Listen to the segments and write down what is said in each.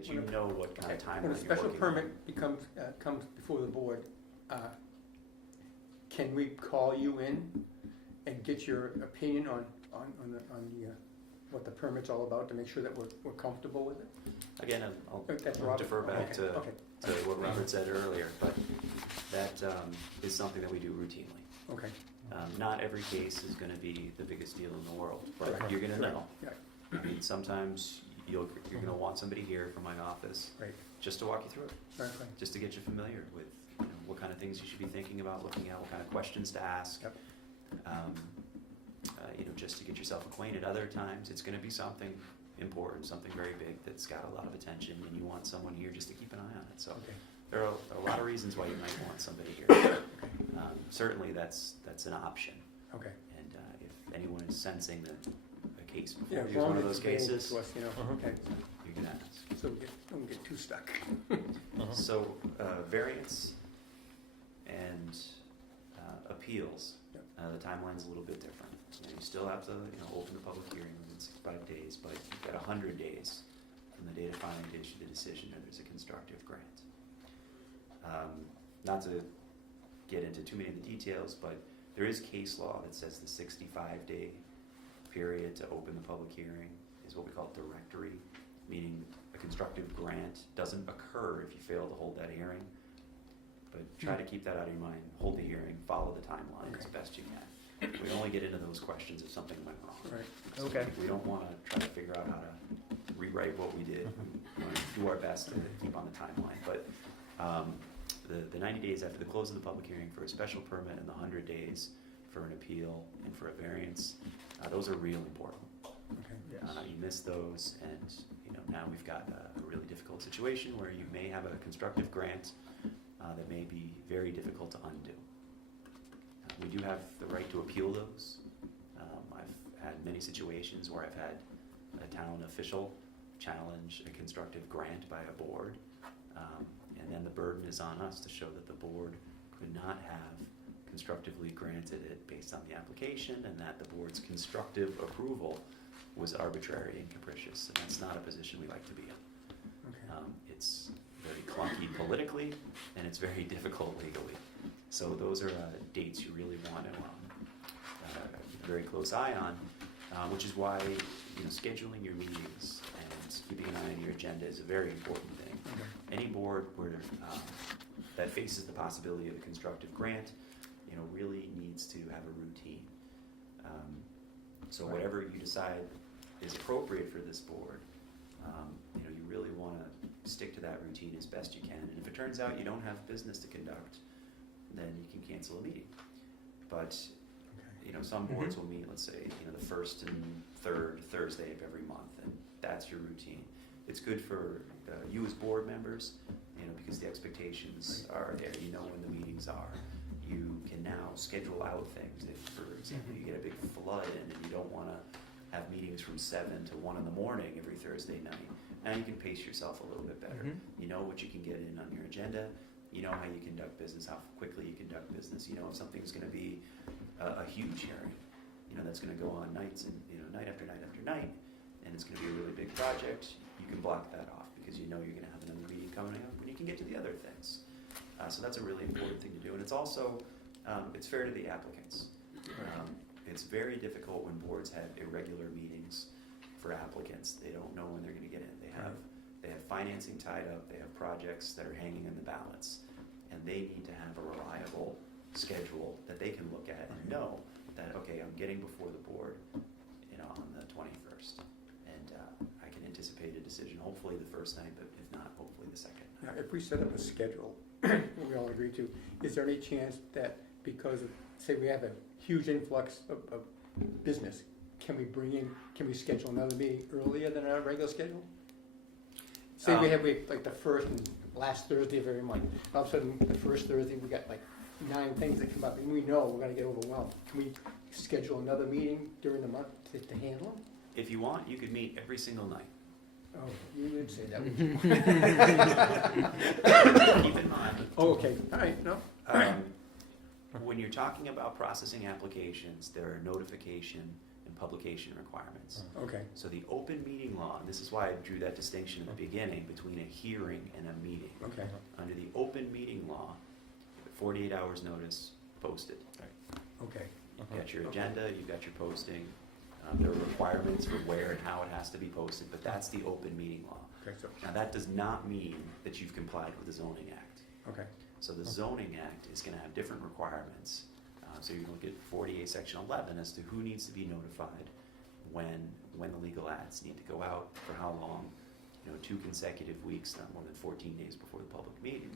that you know what kind of timeline When a you're special working on. permit comes before the board, can we call you in and get your opinion on what the permit's all about to make sure that we're comfortable with it? Again, I'll That's Robert. defer back to Okay. what Robert said earlier, but that is something that we do routinely. Okay. Not every case is going to be the biggest deal in the world, but Right. you're going to know. Right. I mean, sometimes you're going to want somebody here from my office Right. just to walk you through it, Right. just to get you familiar with what kind of things you should be thinking about, looking at, what kind of questions to ask. Yep. Just to get yourself acquainted. Other times, it's going to be something important, something very big that's got a lot of attention, and you want someone here just to keep an eye on it. So Okay. there are a lot of reasons why you might want somebody here. Certainly, that's an option. Okay. And if anyone is sensing that a case Yeah, before as you is long one of as those it's available cases, to us, okay. you can ask. So we don't get too stuck. So variance and appeals, Yep. the timeline's a little bit different. You still have to open the public hearing within 65 days, but you've got 100 days from the date of filing to issue the decision, or there's a constructive grant. Not to get into too many of the details, but there is case law that says the 65-day period to open the public hearing is what we call directory, meaning a constructive grant doesn't occur if you fail to hold that hearing. But try to keep that out of your mind. Hold the hearing, follow the timeline as best you can. We only get into those questions if something went wrong. Right. So Okay. we don't want to try to figure out how to rewrite what we did. We want to do our best to keep on the timeline. But the 90 days after the close of the public hearing for a special permit and the 100 days for an appeal and for a variance, those are real important. Okay. You miss those, and now we've got a really difficult situation where you may have a constructive grant that may be very difficult to undo. We do have the right to appeal those. I've had many situations where I've had a town official challenge a constructive grant by a board, and then the burden is on us to show that the board could not have constructively granted it based on the application, and that the board's constructive approval was arbitrary and capricious, and that's not a position we like to be in. Okay. It's very clunky politically, and it's very difficult legally. So those are dates you really want to keep a very close eye on, which is why scheduling your meetings and keeping an eye on your agenda is a very important thing. Okay. Any board that faces the possibility of a constructive grant, really needs to have a routine. So Right. whatever you decide is appropriate for this board, you really want to stick to that routine as best you can. And if it turns out you don't have business to conduct, then you can cancel a meeting. But some boards will meet, let's say, the first and third Thursday of every month, and that's your routine. It's good for you as board members, because the expectations are there. You know when the meetings are. You can now schedule out things. If, for example, you get a big flood in and you don't want to have meetings from 7 to 1 in the morning every Thursday night, now you can pace yourself a little bit better. You know what you can get in on your agenda. You know how you conduct business, how quickly you conduct business. You know if something's going to be a huge hearing, that's going to go on nights and night after night after night, and it's going to be a really big project. You can block that off because you're going to have another meeting coming up when you can get to the other things. So that's a really important thing to do, and it's also it's fair to the applicants. It's very difficult when boards have irregular meetings for applicants. They don't know when they're going to get in. They have financing tied up. They have projects that are hanging in the balance, and they need to have a reliable schedule that they can look at and know that I'm getting before the board, on the 21st, and I can anticipate a decision. Hopefully the first night, but if not, hopefully the second night. Now, if we set up a schedule, we all agree to, is there any chance that because of, say we have a huge influx of business, can we schedule another meeting earlier than our regular schedule? Say we have like the first and last Thursday of every month. All of a sudden, the first Thursday, we got like 9 things that come up, and we know we're gonna get overwhelmed. Can we schedule another meeting during the month to handle them? If you want, you could meet every single night. Oh, you would say that. Keep in mind. Oh, okay, all right, no. When you're talking about processing applications, there are notification and publication requirements. Okay, So the open meeting law, and this is why I drew that distinction at the beginning between a hearing and a meeting. okay, Under the open meeting law, 48 hours notice posted. okay, You've got your agenda, you've got your posting, there are requirements for where and how it has to be posted, but that's the open meeting law. okay, so, Now, that does not mean that you've complied with the zoning act. okay, So the zoning act is gonna have different requirements. So you're gonna look at 48 section 11 as to who needs to be notified when the legal ads need to go out, for how long, 2 consecutive weeks, not more than 14 days before the public meeting,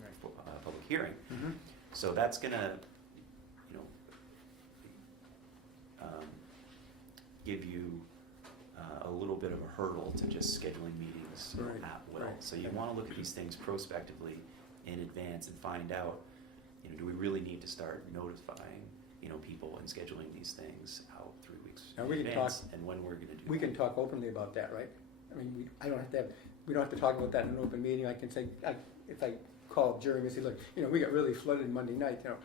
public hearing. mm-hmm, So that's gonna, give you a little bit of a hurdle to just scheduling meetings Right, at will. right. So you wanna look at these things prospectively in advance and find out, do we really need to start notifying, people and scheduling these things out 3 weeks Now, in we can advance, talk- and when we're gonna do we that. can talk openly about that, right? I mean, we don't have to talk about that in an open meeting. I can say, if I call Jerry and say, look, we got really flooded Monday night, what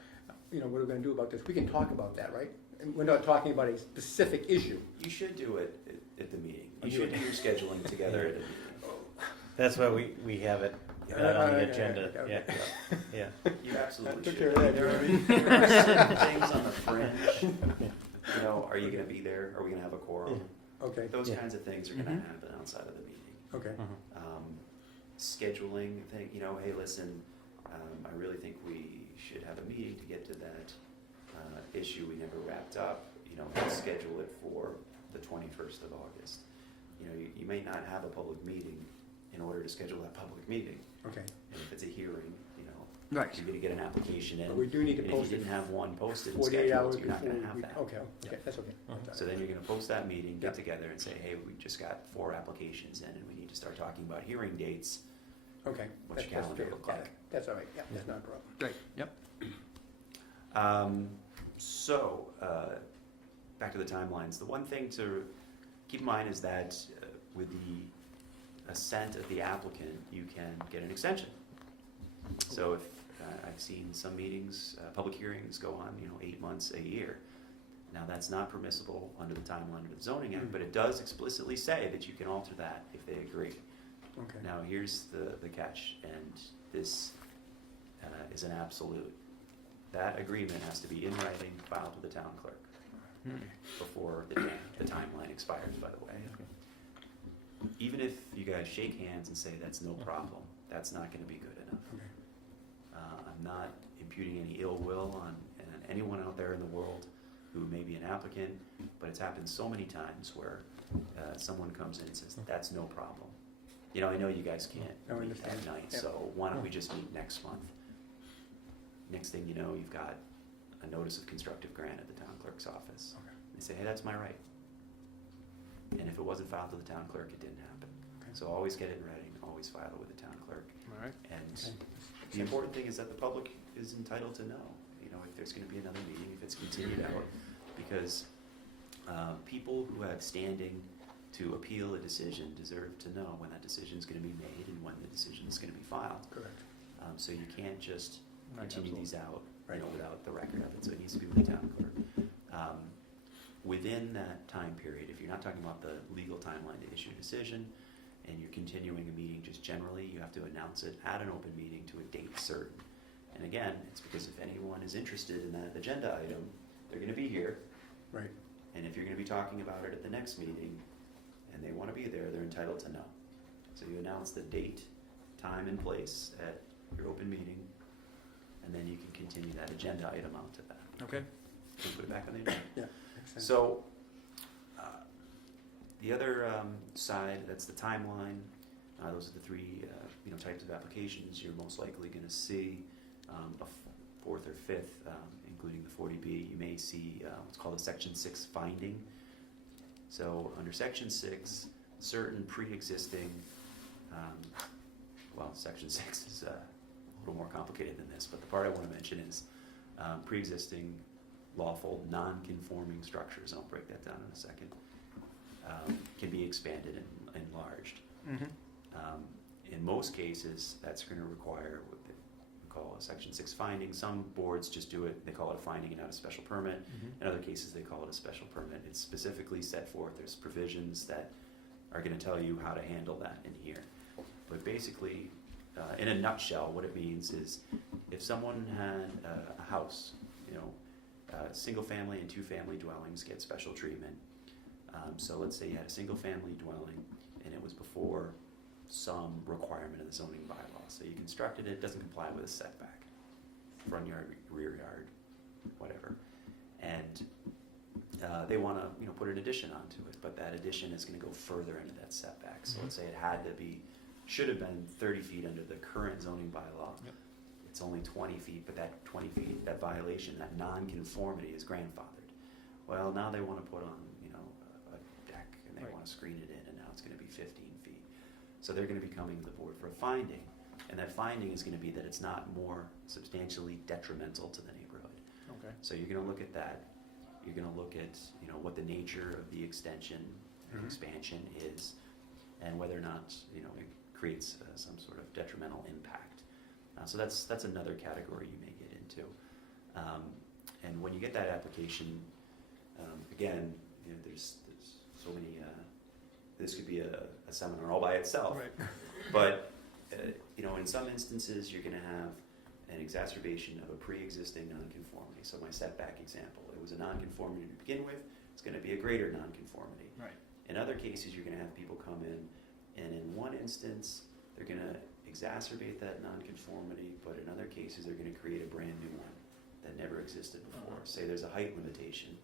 are we gonna do about this? We can talk about that, right? And we're not talking about a specific issue. You should do it at the meeting. Oh, You you should would. do your scheduling together at a meeting. That's why we have it out on the agenda, Okay, yeah. You absolutely Took should. care of that, There are Jeremy. certain things on the fringe. Are you gonna be there? Are we gonna have a quorum? Okay, Those Yeah. kinds of things are gonna Mhm. happen outside of the meeting. okay, Scheduling thing, hey, listen, I really think we should have a meeting to get to that issue we never wrapped up. Let's schedule it for the 21st of August. You may not have a public meeting in order to schedule that public meeting. okay. And if it's a hearing, Right. you're gonna get an application in. But we do need to And post if you it didn't have one posted and 48 hours scheduled, you're not before gonna have we, that. okay, that's okay. So then you're gonna post that meeting, Yeah. get together and say, hey, we just got 4 applications in and we need to start talking about hearing dates. Okay. What's that's your calendar fair. look Yeah, like? That's all right, yeah, that's not a problem. Great, yep. Back to the timelines. The one thing to keep in mind is that with the assent of the applicant, you can get an extension. So if I've seen some meetings, public hearings go on, 8 months, a year. Now, that's not permissible under the timeline of the zoning act, but it does explicitly say that you can alter that if they agree. Okay, Now, here's the catch, and this is an absolute. That agreement has to be in writing, filed with the town clerk before the timeline expires, by the way. Even if you guys shake hands and say that's no problem, that's not gonna be good enough. okay, I'm not imputing any ill will on anyone out there in the world who may be an applicant, but it's happened so many times where someone comes in and says, that's no problem. I know you guys can't No, I meet understand. that night, Yeah. so why don't we just meet next month? Next thing you know, you've got a notice of constructive grant at the town clerk's office. Okay. They say, hey, that's my right. And if it wasn't filed with the town clerk, it didn't happen. Okay. So always get it in writing, always file it with the town clerk. All right. And okay. the important thing is that the public is entitled to know, if there's gonna be another meeting, if it's continued out, because people who have standing to appeal a decision deserve to know when that decision's gonna be made and when the decision's gonna be filed. Correct. So you can't just Right, continue absolutely. these out, Right. without the record of it, so it needs to be with the town clerk. Within that time period, if you're not talking about the legal timeline to issue a decision, and you're continuing a meeting just generally, you have to announce it at an open meeting to a date certain. And again, it's because if anyone is interested in that agenda item, they're gonna be here, Right, and if you're gonna be talking about it at the next meeting, and they wanna be there, they're entitled to know. So you announce the date, time, and place at your open meeting, and then you can continue that agenda item out to that. Okay. Can you put it back on the agenda? yeah, makes sense. So, the other side, that's the timeline. Those are the 3, types of applications you're most likely going to see. A 4th or 5th, including the 40B, you may see what's called a Section 6 finding. So, under Section 6, certain pre-existing, Section 6 is a little more complicated than this, but the part I want to mention is pre-existing lawful non-conforming structures, I'll break that down in a second, can be expanded and enlarged. Mm-hmm. In most cases, that's going to require call a Section 6 finding. Some boards just do it, they call it a finding and not a special permit. In other cases, they call it a special permit. It's specifically set forth, there's provisions that are gonna tell you how to handle that in here. But basically, in a nutshell, what it means is if someone had a house, single family and two family dwellings get special treatment. So let's say you had a single family dwelling and it was before some requirement of the zoning bylaw. So you constructed it, doesn't comply with a setback, front yard, rear yard, whatever. And they wanna, put an addition onto it, but that addition is gonna go further into that setback. So let's say it should have been 30 feet under the current zoning bylaw. Yep. It's only 20 feet, but that 20 feet, that violation, that non-conformity is grandfathered. Well, now they wanna put on, a deck and they Right. wanna screen it in, and now it's gonna be 15 feet. So they're gonna be coming to the board for a finding, and that finding is gonna be that it's not more substantially detrimental to the neighborhood. Okay. So you're gonna look at that, you're gonna look at, what the nature of the extension, or expansion is, and whether or not, it creates some sort of detrimental impact. So that's another category you may get into. And when you get that application, again, there's so many, this could be a seminar all by itself. Right. But, in some instances, you're gonna have an exacerbation of a pre-existing nonconformity. So my setback example, it was a nonconformity to begin with, it's gonna be a greater nonconformity. Right. In other cases, you're gonna have people come in, and in one instance, they're gonna exacerbate that nonconformity, but in other cases, they're gonna create a brand new one that never existed before. Say there's a height limitation.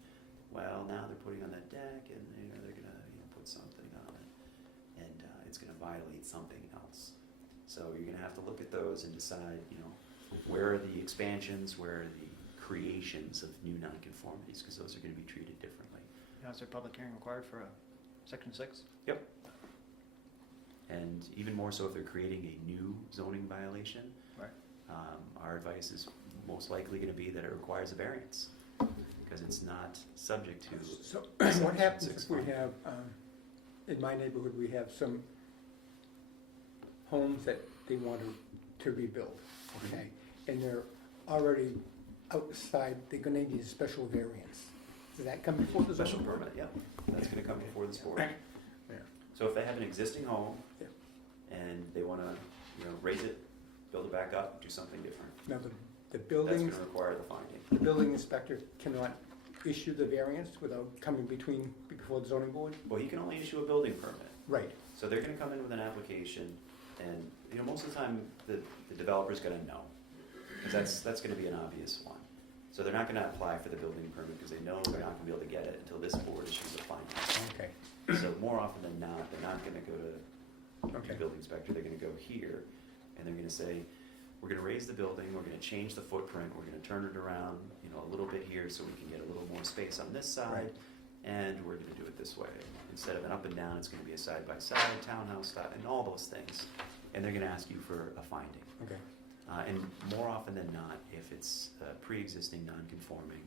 Well, now they're putting on that deck, and they're gonna put something on it, and it's gonna violate something else. So you're gonna have to look at those and decide, where are the expansions, where are the creations of new nonconformities, because those are gonna be treated differently. Now, is there public hearing required for a section 6? Yep. And even more so if they're creating a new zoning violation. Right. Our advice is most likely gonna be that it requires a variance, because it's not subject to. So Section what happens 6 if we finding. have, in my neighborhood, we have some homes that they want to rebuild, okay? And they're already outside, they're gonna need a special variance. Does that come before the Special zoning board? permit, yeah, that's gonna come before this board. Yeah. So if they have an existing home, Yeah. and they wanna, raise it, build it back up, do something different, Now, the that's buildings, gonna require the finding. the building inspector cannot issue the variance without coming before the zoning board? Well, you can only issue a building permit, Right, so they're gonna come in with an application, and, most of the time, the developer's gonna know, because that's gonna be an obvious one. So they're not gonna apply for the building permit, because they know they're not gonna be able to get it until this board issues a finding. okay, So more often than not, they're not gonna go to the okay. building inspector, they're gonna go here, and they're gonna say, we're gonna raise the building, we're gonna change the footprint, we're gonna turn it around, a little bit here so we can get a little more space on this side, Right. and we're gonna do it this way. Instead of an up and down, it's gonna be a side-by-side, townhouse style, and all those things. And they're gonna ask you for a finding. Okay, And more often than not, if it's pre-existing non-conforming,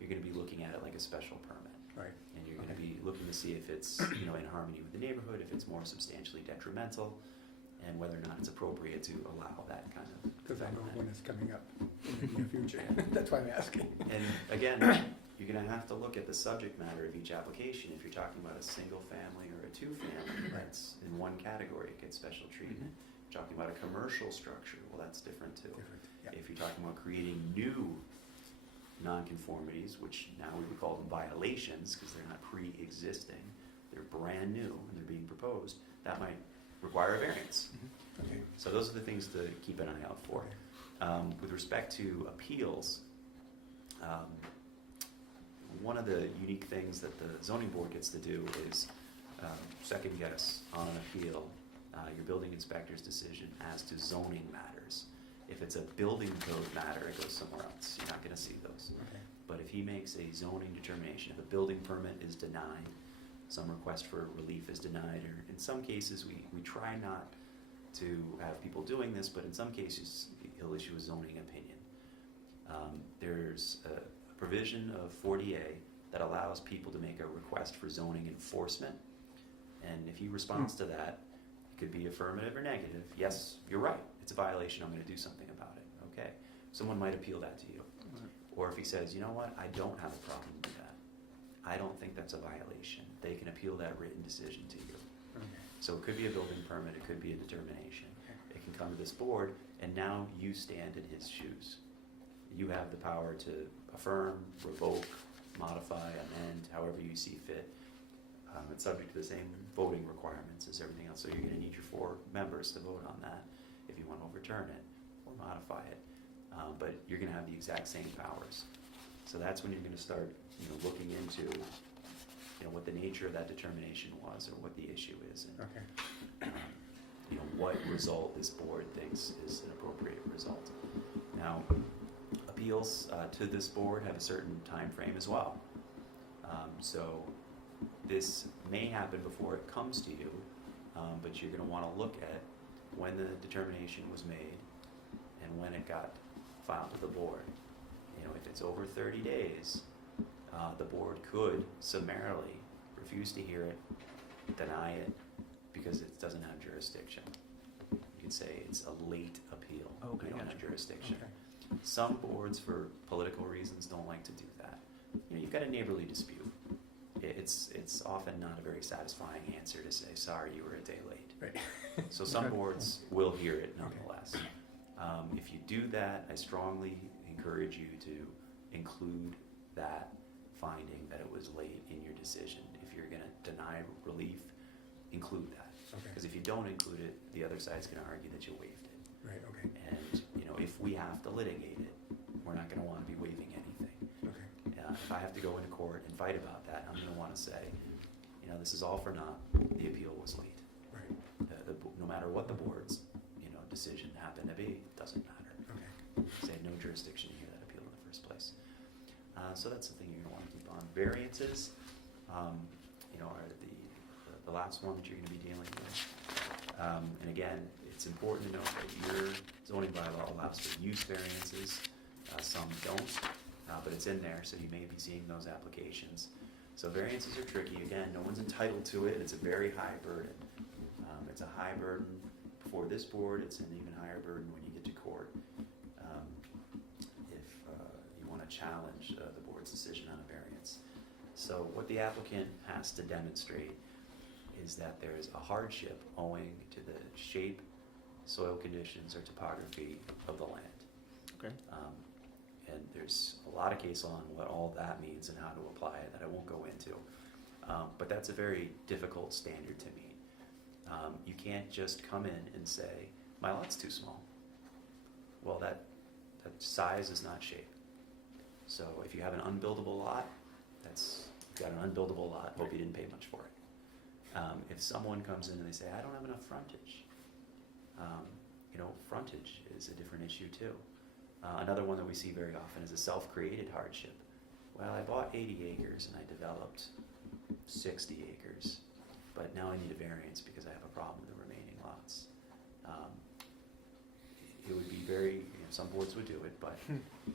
you're gonna be looking at it like a special permit. right, And you're gonna Okay. be looking to see if it's, in harmony with the neighborhood, if it's more substantially detrimental, and whether or not it's appropriate to allow that kind of. because I know when it's coming up in the near future, that's why I'm asking. And again, you're gonna have to look at the subject matter of each application. If you're talking about a single family or a two family, that's in one category, it gets special treatment. If you're talking about a commercial structure, well, that's different too. Different, yeah. If you're talking about creating new nonconformities, which now we would call them violations, because they're not pre-existing, they're brand new and they're being proposed, that might require a variance. Okay, So those are the things to keep an eye out for. With respect to appeals, one of the unique things that the zoning board gets to do is second guess on an appeal your building inspector's decision as to zoning matters. If it's a building code matter, it goes somewhere else. You're not gonna see those. okay, But if he makes a zoning determination, if a building permit is denied, some request for relief is denied, or in some cases, we try not to have people doing this, but in some cases, he'll issue a zoning opinion. There's a provision of 40A that allows people to make a request for zoning enforcement, and if he responds to that, it could be affirmative or negative. Yes, you're right, it's a violation, I'm gonna do something about it, okay. someone might appeal that to you. Or if he says, you know what, I don't have a problem with that, I don't think that's a violation, they can appeal that written decision to you. Okay. So it could be a building permit, it could be a determination. It can come to this board, and now you stand in his shoes. You have the power to affirm, revoke, modify, amend, however you see fit. It's subject to the same voting requirements as everything else, so you're gonna need your 4 members to vote on that if you wanna overturn it or modify it. But you're gonna have the exact same powers. So that's when you're gonna start, looking into, what the nature of that determination was or what the issue is. And, Okay. what result this board thinks is an appropriate result. Now, appeals to this board have a certain time frame as well. So this may happen before it comes to you, but you're going to want to look at when the determination was made and when it got filed to the board. If it's over 30 days, the board could summarily refuse to hear it, deny it, because it doesn't have jurisdiction. You could say it's a late appeal. Okay, You don't have gotcha. jurisdiction. Okay. Some boards, for political reasons, don't like to do that. You've got a neighborly dispute. It's often not a very satisfying answer to say, sorry, you were a day late. Right. So some Okay. boards will hear it nonetheless. If you do that, I strongly encourage you to include that finding that it was late in your decision. If you're going to deny relief, include that. Okay. Because if you don't include it, the other side's going to argue that you waived it. Right, okay, And, if we have to litigate it, we're not going to want to be waiving anything. okay. If I have to go into court and fight about that, I'm going to want to say, this is all for naught. The appeal was late. Right, No matter what the board's, decision happened to be, doesn't matter. okay. They had no jurisdiction to hear that appeal in the first place. So that's the thing you're going to want to keep on. Variances, are the last one that you're going to be dealing with. And again, it's important to note that your zoning bylaw allows for use variances. Some don't, but it's in there, so you may be seeing those applications. So variances are tricky. Again, no one's entitled to it. It's a very high burden. It's a high burden before this board. It's an even higher burden when you get to court. If you want to challenge the board's decision on a variance. So what the applicant has to demonstrate is that there is a hardship owing to the shape, soil conditions, or topography of the land. Okay. And there's a lot of case law on what all that means and how to apply it that I won't go into. But that's a very difficult standard to meet. You can't just come in and say, my lot's too small. Well, that size is not shape. So if you have an unbuildable lot, you've got an unbuildable lot, hope you didn't pay much for it. If someone comes in and they say, I don't have enough frontage, frontage is a different issue too. Another one that we see very often is a self-created hardship. Well, I bought 80 acres and I developed 60 acres, but now I need a variance because I have a problem with the remaining lots. It would be very, some boards would do it, but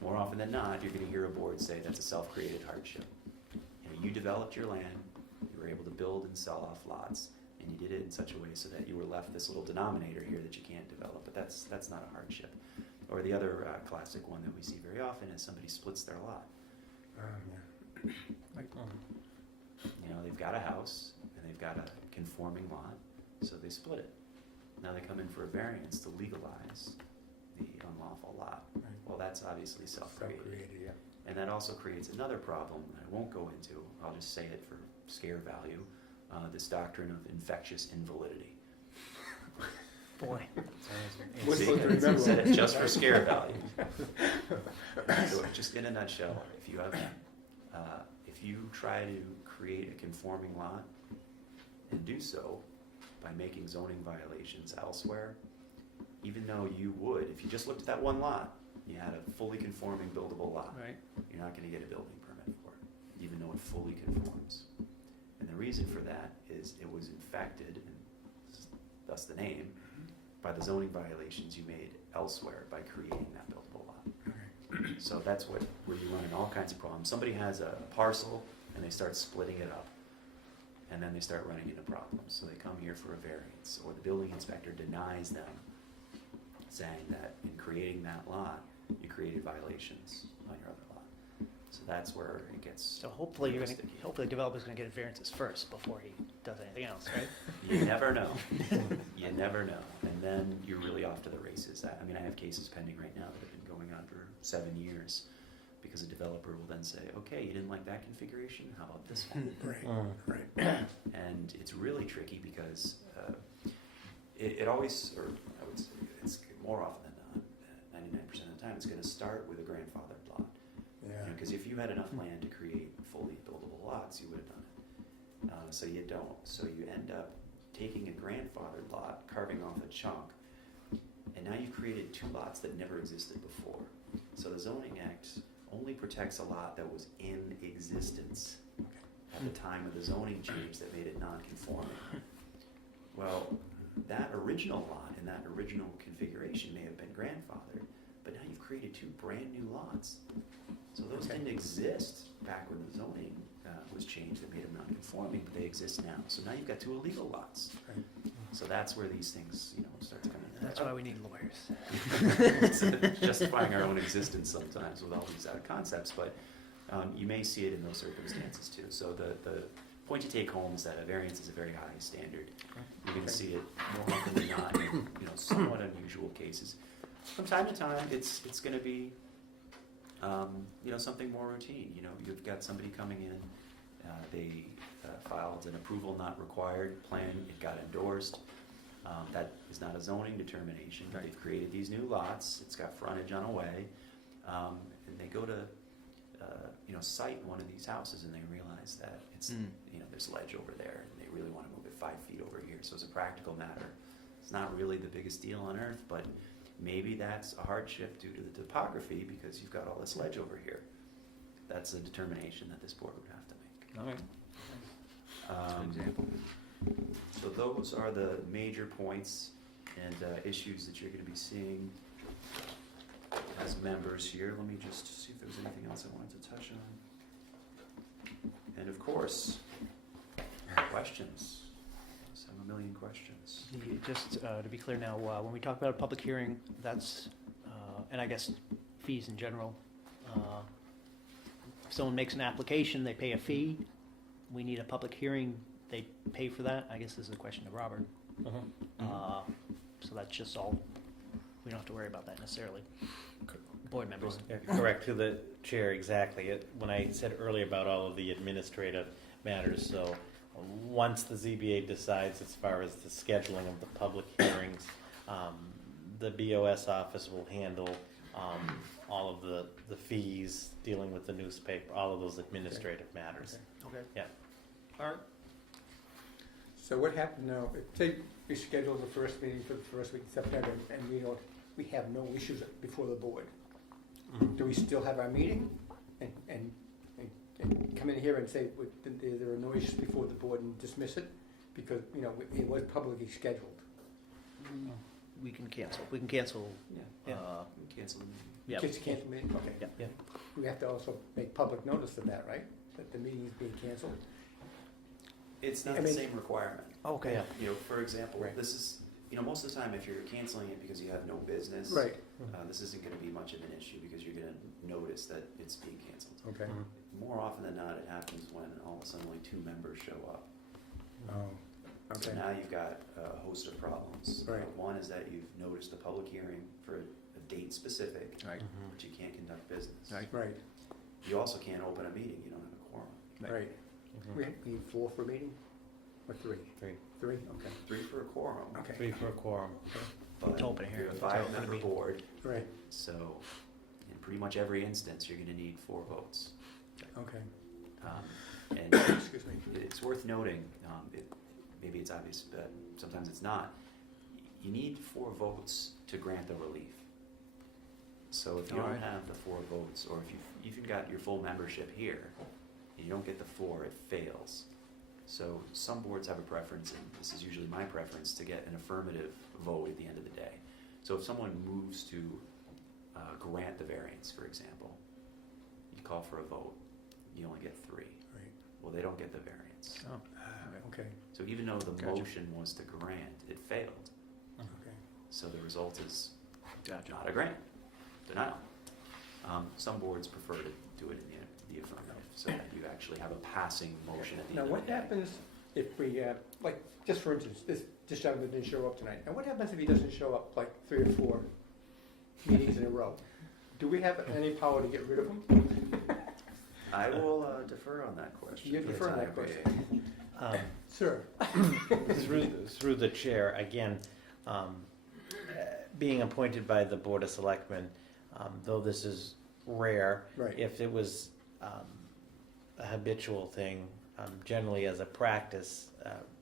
more often than not, you're going to hear a board say that's a self-created hardship. You developed your land, you were able to build and sell off lots, and you did it in such a way so that you were left this little denominator here that you can't develop, but that's not a hardship. Or the other classic one that we see very often is somebody splits their lot. Yeah. Like, They've got a house and they've got a conforming lot, so they split it. Now they come in for a variance to legalize the unlawful lot. Right. Well, that's obviously self-created. Self-created, yeah. And that also creates another problem that I won't go into. I'll just say it for scare value. This doctrine of infectious invalidity. Boy. What's See, supposed to I remember? said it just for scare value. So just in a nutshell, if you try to create a conforming lot and do so by making zoning violations elsewhere, even though you would, if you just looked at that one lot, you had a fully conforming buildable lot, Right. you're not going to get a building permit for it, even though it fully conforms. And the reason for that is it was infected, and thus the name, by the zoning violations you made elsewhere by creating that buildable lot. So that's where you run into all kinds of problems. Somebody has a parcel and they start splitting it up, and then they start running into problems. So they come here for a variance, or the building inspector denies them, saying that in creating that lot, you created violations on your other lot. So that's where it gets. So hopefully real you're gonna, sticky. hopefully the developer's gonna get variances first before he does anything else, right? You never know. You never know. And then you're really off to the races. I mean, I have cases pending right now that have been going on for 7 years because a developer will then say, okay, you didn't like that configuration? How about this one? Right. And it's really tricky because it always, or I would say it's more often than not, 99% of the time, it's going to start with a grandfathered lot. Yeah. Because if you had enough land to create fully buildable lots, you would have done it. So you don't. So you end up taking a grandfathered lot, carving off a chunk, and now you've created 2 lots that never existed before. So the Zoning Act only protects a lot that was in existence at the time of the zoning change that made it non-conforming. Well, that original lot in that original configuration may have been grandfathered, but now you've created 2 brand new lots. So those Okay. didn't exist back when the zoning was changed that made them non-conforming, but they exist now. So now you've got 2 illegal lots. Right. So that's where these things, starts coming. That's why we need lawyers. It's justifying our own existence sometimes with all these concepts, but you may see it in those circumstances too. So the point to take home is that a variance is a very high standard. You're going to see it more often than not in somewhat unusual cases. From time to time, it's going to be something more routine. You've got somebody coming in, they filed an approval not required plan, it got endorsed. That is not a zoning determination. Right. They've created these new lots, it's got frontage on a way, and they go to site one of these houses and they realize that it's there's ledge over there and they really want to move it 5 feet over here. So as a practical matter, it's not really the biggest deal on earth, but maybe that's a hardship due to the topography because you've got all this ledge over here. That's a determination that this board would have to make. Okay. Good example. So those are the major points and issues that you're going to be seeing as members here. Let me just see if there's anything else I wanted to touch on. And of course, questions. Let's have a million questions. Just to be clear now, when we talk about a public hearing, that's, and I guess fees in general, if someone makes an application, they pay a fee. We need a public hearing, they pay for that. I guess this is a question to Robert. So that's just all. We don't have to worry about that necessarily. Board members. Yeah, correct, to the chair, exactly. When I said earlier about all of the administrative matters, so once the ZBA decides as far as the scheduling of the public hearings, the BOS office will handle all of the fees, dealing with the newspaper, all of those administrative matters. Okay. Yeah. All right. So what happens now, say we schedule the first meeting for the first week in September and we have no issues before the board. Do we still have our meeting and come in here and say there are no issues before the board and dismiss it? Because, it was publicly scheduled. We can cancel. We can cancel. Yeah. Cancel the meeting. Yeah. Just cancel the meeting, okay. Yeah. Yeah. We have to also make public notice of that, right? That the meeting is being canceled? It's not I the mean- same requirement. Okay. Yeah. For example, Right. this is, most of the time if you're canceling it because you have no business, Right, this isn't going to be much of an issue because you're going to notice that it's being canceled. okay. More often than not, it happens when all of a sudden only 2 members show up. Oh, So okay. now you've got a host of problems. Right. One is that you've noticed a public hearing for a date specific, Right. but you can't conduct business. Right. Right, You also can't open a meeting, you don't have a quorum. right. We need 4 for a meeting? Or 3? 3. 3, okay. 3 for a quorum, Okay, 3 for a quorum. but To open a you're hearing, a to open a 5-member meeting. board, right, so in pretty much every instance, you're gonna need 4 votes. okay. And Excuse me. it's worth noting, maybe it's obvious, but sometimes it's not. You need 4 votes to grant the relief. So if you don't Alright. have the 4 votes, or if you've even got your full membership here, and you don't get the 4, it fails. So some boards have a preference, and this is usually my preference, to get an affirmative vote at the end of the day. So if someone moves to grant the variance, for example, you call for a vote, you only get 3. Right. Well, they don't get the variance. Oh. Okay, So even though the Gotcha. motion was to grant, it failed. okay. So the result is Gotcha. not a grant, denial. Some boards prefer to do it in the affirmative, so that you actually have a passing motion at the Now, end of what the day. happens if we, like, just for instance, this gentleman didn't show up tonight. Now, what happens if he doesn't show up like 3 or 4 meetings in a row? Do we have any power to get rid of him? I will defer on that question. You for the defer on that time question. being. Sir? Through the chair, again, being appointed by the Board of Selectmen, though this is rare, Right. if it was a habitual thing, generally as a practice,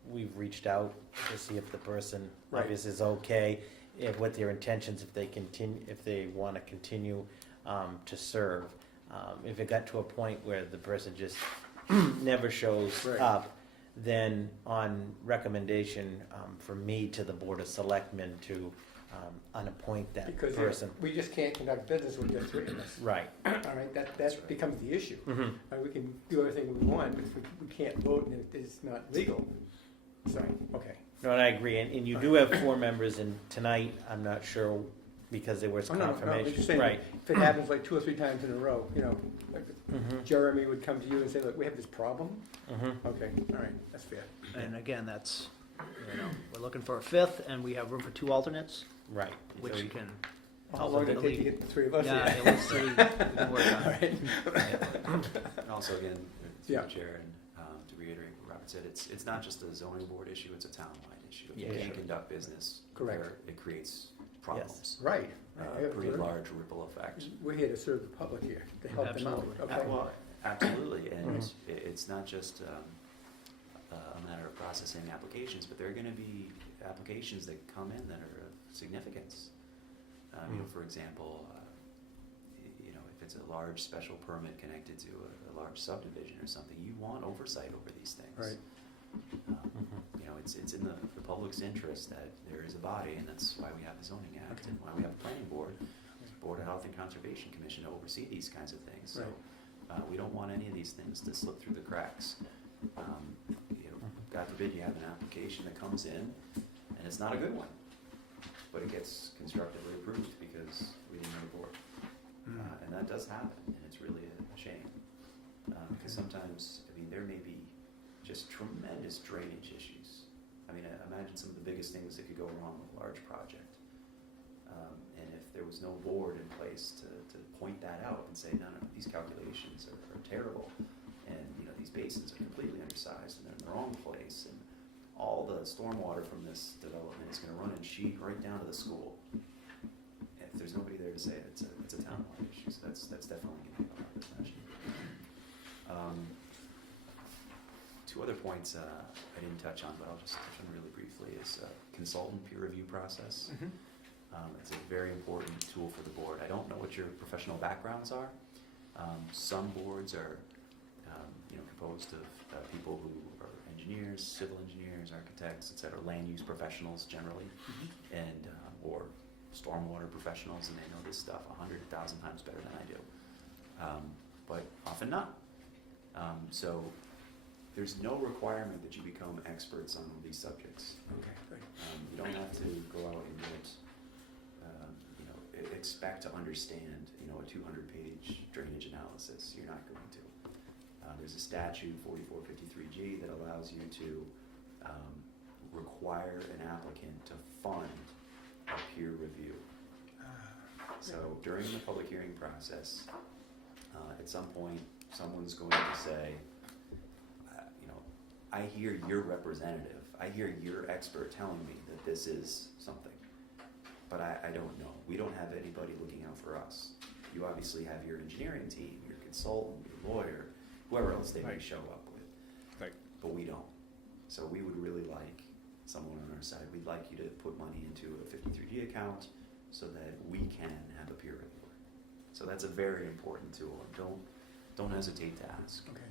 we've reached out to see if the person Right. obviously is okay, if what their intentions, if they want to continue to serve. If it got to a point where the person just never shows Right. up, then on recommendation from me to the Board of Selectmen to unappoint that Because person. we just can't conduct business with just 3 of us. Right. All right, that right. becomes the issue. Mm-hmm. We can do everything we want, but if we can't vote and it's not legal. So, okay. No, and I agree, and you do have 4 members, and tonight, I'm not sure, because there was Oh, no, confirmation. I'm just saying, Right. if it happens like 2 or 3 times in a row, like Mhm. Jeremy would come to you and say, look, we have this problem. Mhm. Okay, all right, that's fair. And again, that's, we're looking for a 5th, and we have room for 2 alternates, Right. which So you can. How long did it take to get the 3 of us Yeah, here? let's see, we can work on All it. right. And also, again, Yeah. through the chair, and to reiterate what Robert said, it's not just a zoning board issue, it's a town-wide issue. If you Yeah, can't sure. conduct business, Correct. it creates problems. Right. Pretty large ripple effect. We're here to serve the public here, to help them out. Absolutely. Okay. Well, absolutely, and Mhm. it's not just a matter of processing applications, but there are gonna be applications that come in that are of significance. For example, if it's a large special permit connected to a large subdivision or something, you want oversight over these things. Right. It's in the public's interest that there is a body, and that's why we have the zoning act, Okay. and why we have the planning board, Board of Health and Conservation Commission to oversee these kinds of things. So, we don't want any of these things to slip through the cracks. God forbid you have an application that comes in, and it's not a good one, but it gets constructively approved because we didn't have a board. And that does happen, and it's really a shame. Because sometimes, there may be just tremendous drainage issues. Imagine some of the biggest things that could go wrong with a large project. And if there was no board in place to point that out and say, no, these calculations are terrible, and these basins are completely undersized and they're in the wrong place, and all the stormwater from this development is going to run and sheet right down to the school. If there's nobody there to say it, it's a town-wide issue, so that's definitely going to be a lot of attention. 2 other points I didn't touch on, but I'll just touch on really briefly, is consultant peer review process. Mhm. It's a very important tool for the board. I don't know what your professional backgrounds are. Some boards are composed of people who are engineers, civil engineers, architects, et cetera, land use professionals generally, and or stormwater professionals, and they know this stuff 100,000 times better than I do, but often not. So there's no requirement that you become experts on these subjects. Okay, good. You don't have to go out and get, expect to understand, a 200-page drainage analysis. You're not going to. There's a statute, 4453G, that allows you to require an applicant to fund a peer review. So during the public hearing process, at some point, someone's going to say, I hear your representative, I hear your expert telling me that this is something, but I don't know. We don't have anybody looking out for us. You obviously have your engineering team, your consultant, your lawyer, whoever else they may Right. show up with, Right. but we don't. So we would really like someone on our side. We'd like you to put money into a 53G account so that we can have a peer reviewer. So that's a very important tool, and don't hesitate to ask. Okay.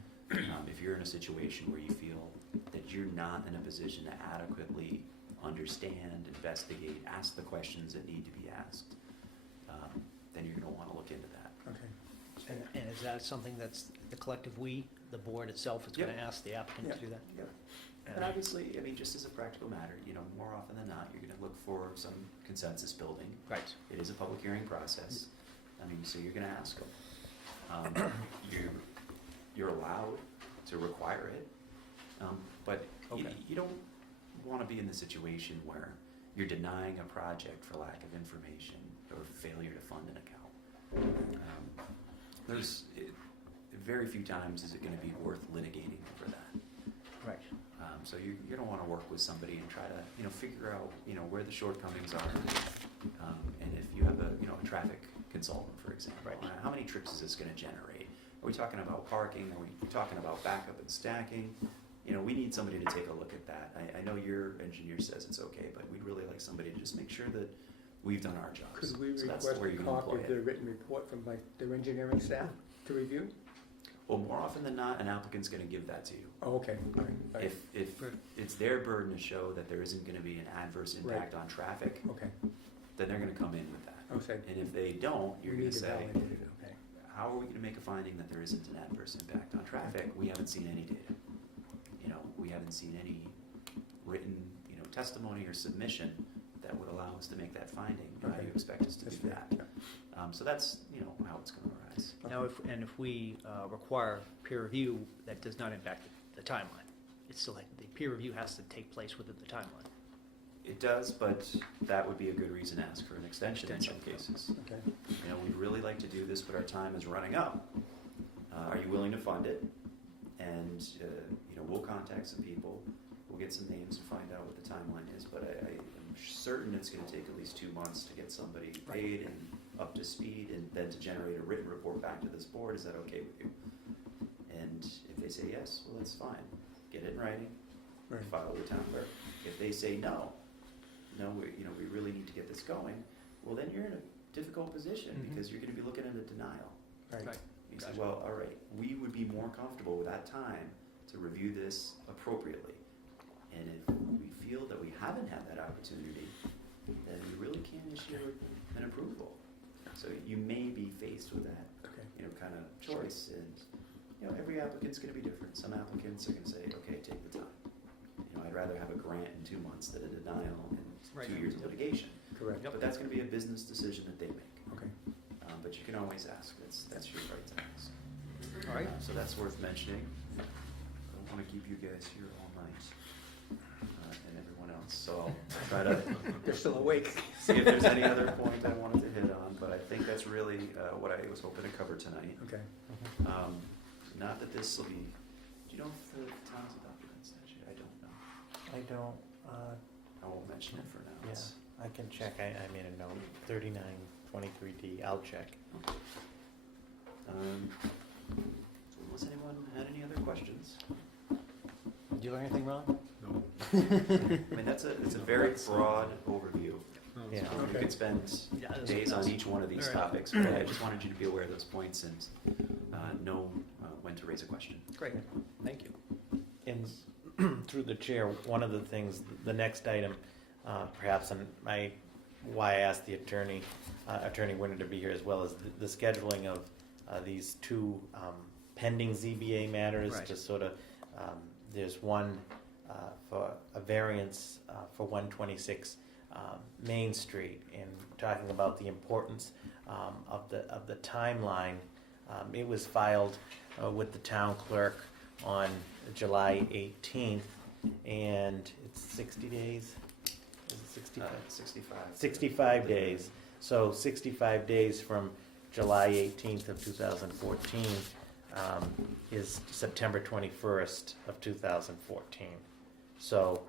If you're in a situation where you feel that you're not in a position to adequately understand, investigate, ask the questions that need to be asked, then you're going to want to look into that. Okay. And is that something that's the collective we, the board itself, is going to Yep. ask the applicant to do that? Yeah. And obviously, just as a practical matter, more often than not, you're going to look for some consensus building. Right. It is a public hearing process. I mean, so you're gonna ask them. You're allowed to require it, but you, Okay. you don't wanna be in the situation where you're denying a project for lack of information or failure to fund an account. Very few times is it gonna be worth litigating over that. Right. So you're gonna wanna work with somebody and try to, figure out, where the shortcomings are. And if you have a traffic consultant, for example, Right. how many trips is this gonna generate? Are we talking about parking? Are we talking about backup and stacking? We need somebody to take a look at that. I know your engineer says it's okay, but we'd really like somebody to just make sure that we've done our jobs. Could we So that's request where a you can copy employ of the it. written report from their engineering staff to review? Well, more often than not, an applicant's gonna give that to you. Oh, okay, all right, all right. If Right. it's their burden to show that there isn't gonna be an adverse impact on traffic, Okay, then they're gonna come in with that. okay. And if they don't, you're We gonna need to say, validate it, okay. how are we gonna make a finding that there isn't an adverse impact on traffic? We haven't seen any data. We haven't seen any written, testimony or submission that would allow us to make that finding. How do Okay. you expect us to That's do fair, that? yeah. So that's, how it's gonna arise. Now, if we require peer review, that does not impact the timeline. It's still like the peer review has to take place within the timeline. It does, but that would be a good reason to ask for an extension in some cases. Okay, We'd really like to do this, but our time is running up. Are you willing to fund it? And, we'll contact some people, we'll get some names and find out what the timeline is, but I am certain it's gonna take at least 2 months to get somebody paid and up to speed, and then to generate a written report back to this board. Is that okay with you? And if they say yes, well, that's fine. Get it in writing, right, file with the town clerk. If they say no, we really need to get this going, well, then you're in a difficult position, Mhm. because you're gonna be looking at a denial. right. Right. You say, Gotcha. well, all right, we would be more comfortable with that time to review this appropriately. And if we feel that we haven't had that opportunity, then we really can't issue an approval. So you may be faced with that, Okay, kind of choice. And, every applicant's gonna be different. Some applicants are gonna say, okay, take the time. I'd rather have a grant in 2 months than a denial in Right. 2 years of litigation. correct, But that's gonna be a business decision that they make. okay. But you can always ask. That's your right to ask. All right. So that's worth mentioning. I don't want to keep you guys here all night, and everyone else, so I'll try to They're still awake. see if there's any other point I wanted to hit on, but I think that's really what I was hoping to cover tonight. Okay, Not that this will be, do you know if the town's adopted that statute? I don't know. I don't, I won't mention it for now. yeah, It's- I can check, I made a note, 3923D, I'll check. Unless anyone had any other questions? Did you learn anything, Ron? I mean, it's a very broad overview. Yeah. You Okay. could spend Yeah, that's- days on each one of these All right. topics, but I just wanted you to be aware of those points and know when to raise a question. Great, thank you. And through the chair, one of the things, the next item, perhaps, and why I asked the Attorney Winter to be here, as well as the scheduling of these two pending ZBA matters Right. to sort of, there's one for a variance for 126 Main Street, and talking about the importance of the timeline. It was filed with the town clerk on July 18th, and it's 60 days? Is it 65? 65. 65 days. So 65 days from July 18th of 2014 is September 21st of 2014. So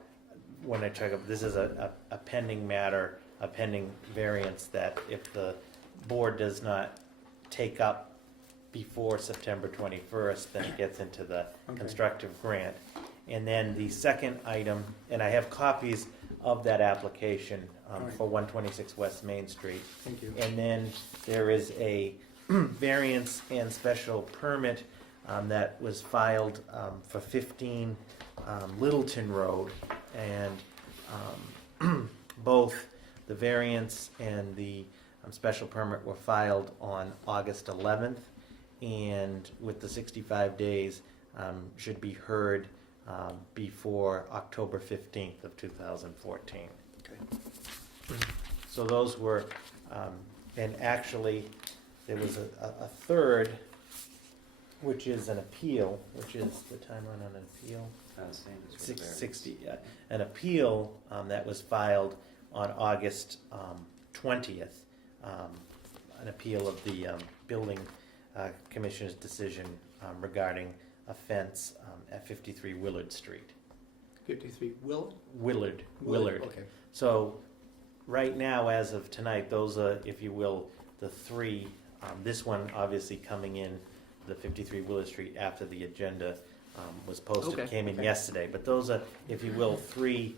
when I check up, this is a pending matter, a pending variance that if the board does not take up before September 21st, then it gets into the Okay. constructive grant. And then the second item, and I have copies of that application All right. for 126 West Main Street. thank you. And then there is a variance and special permit that was filed for 15 Littleton Road. And both the variance and the special permit were filed on August 11th. And with the 65 days, should be heard before October 15th of 2014. Okay. So those were, and actually, there was a third, which is an appeal, which is the timer on an appeal. Same as with the variance. 660, an appeal that was filed on August 20th, an appeal of the building commissioner's decision regarding a fence at 53 Willard Street. 53 Willard. Okay. So, right now, as of tonight, those are, if you will, the three. This one obviously coming in, the 53 Willard Street, after the agenda was posted, Okay. came in Okay. yesterday. But those are, if you will, three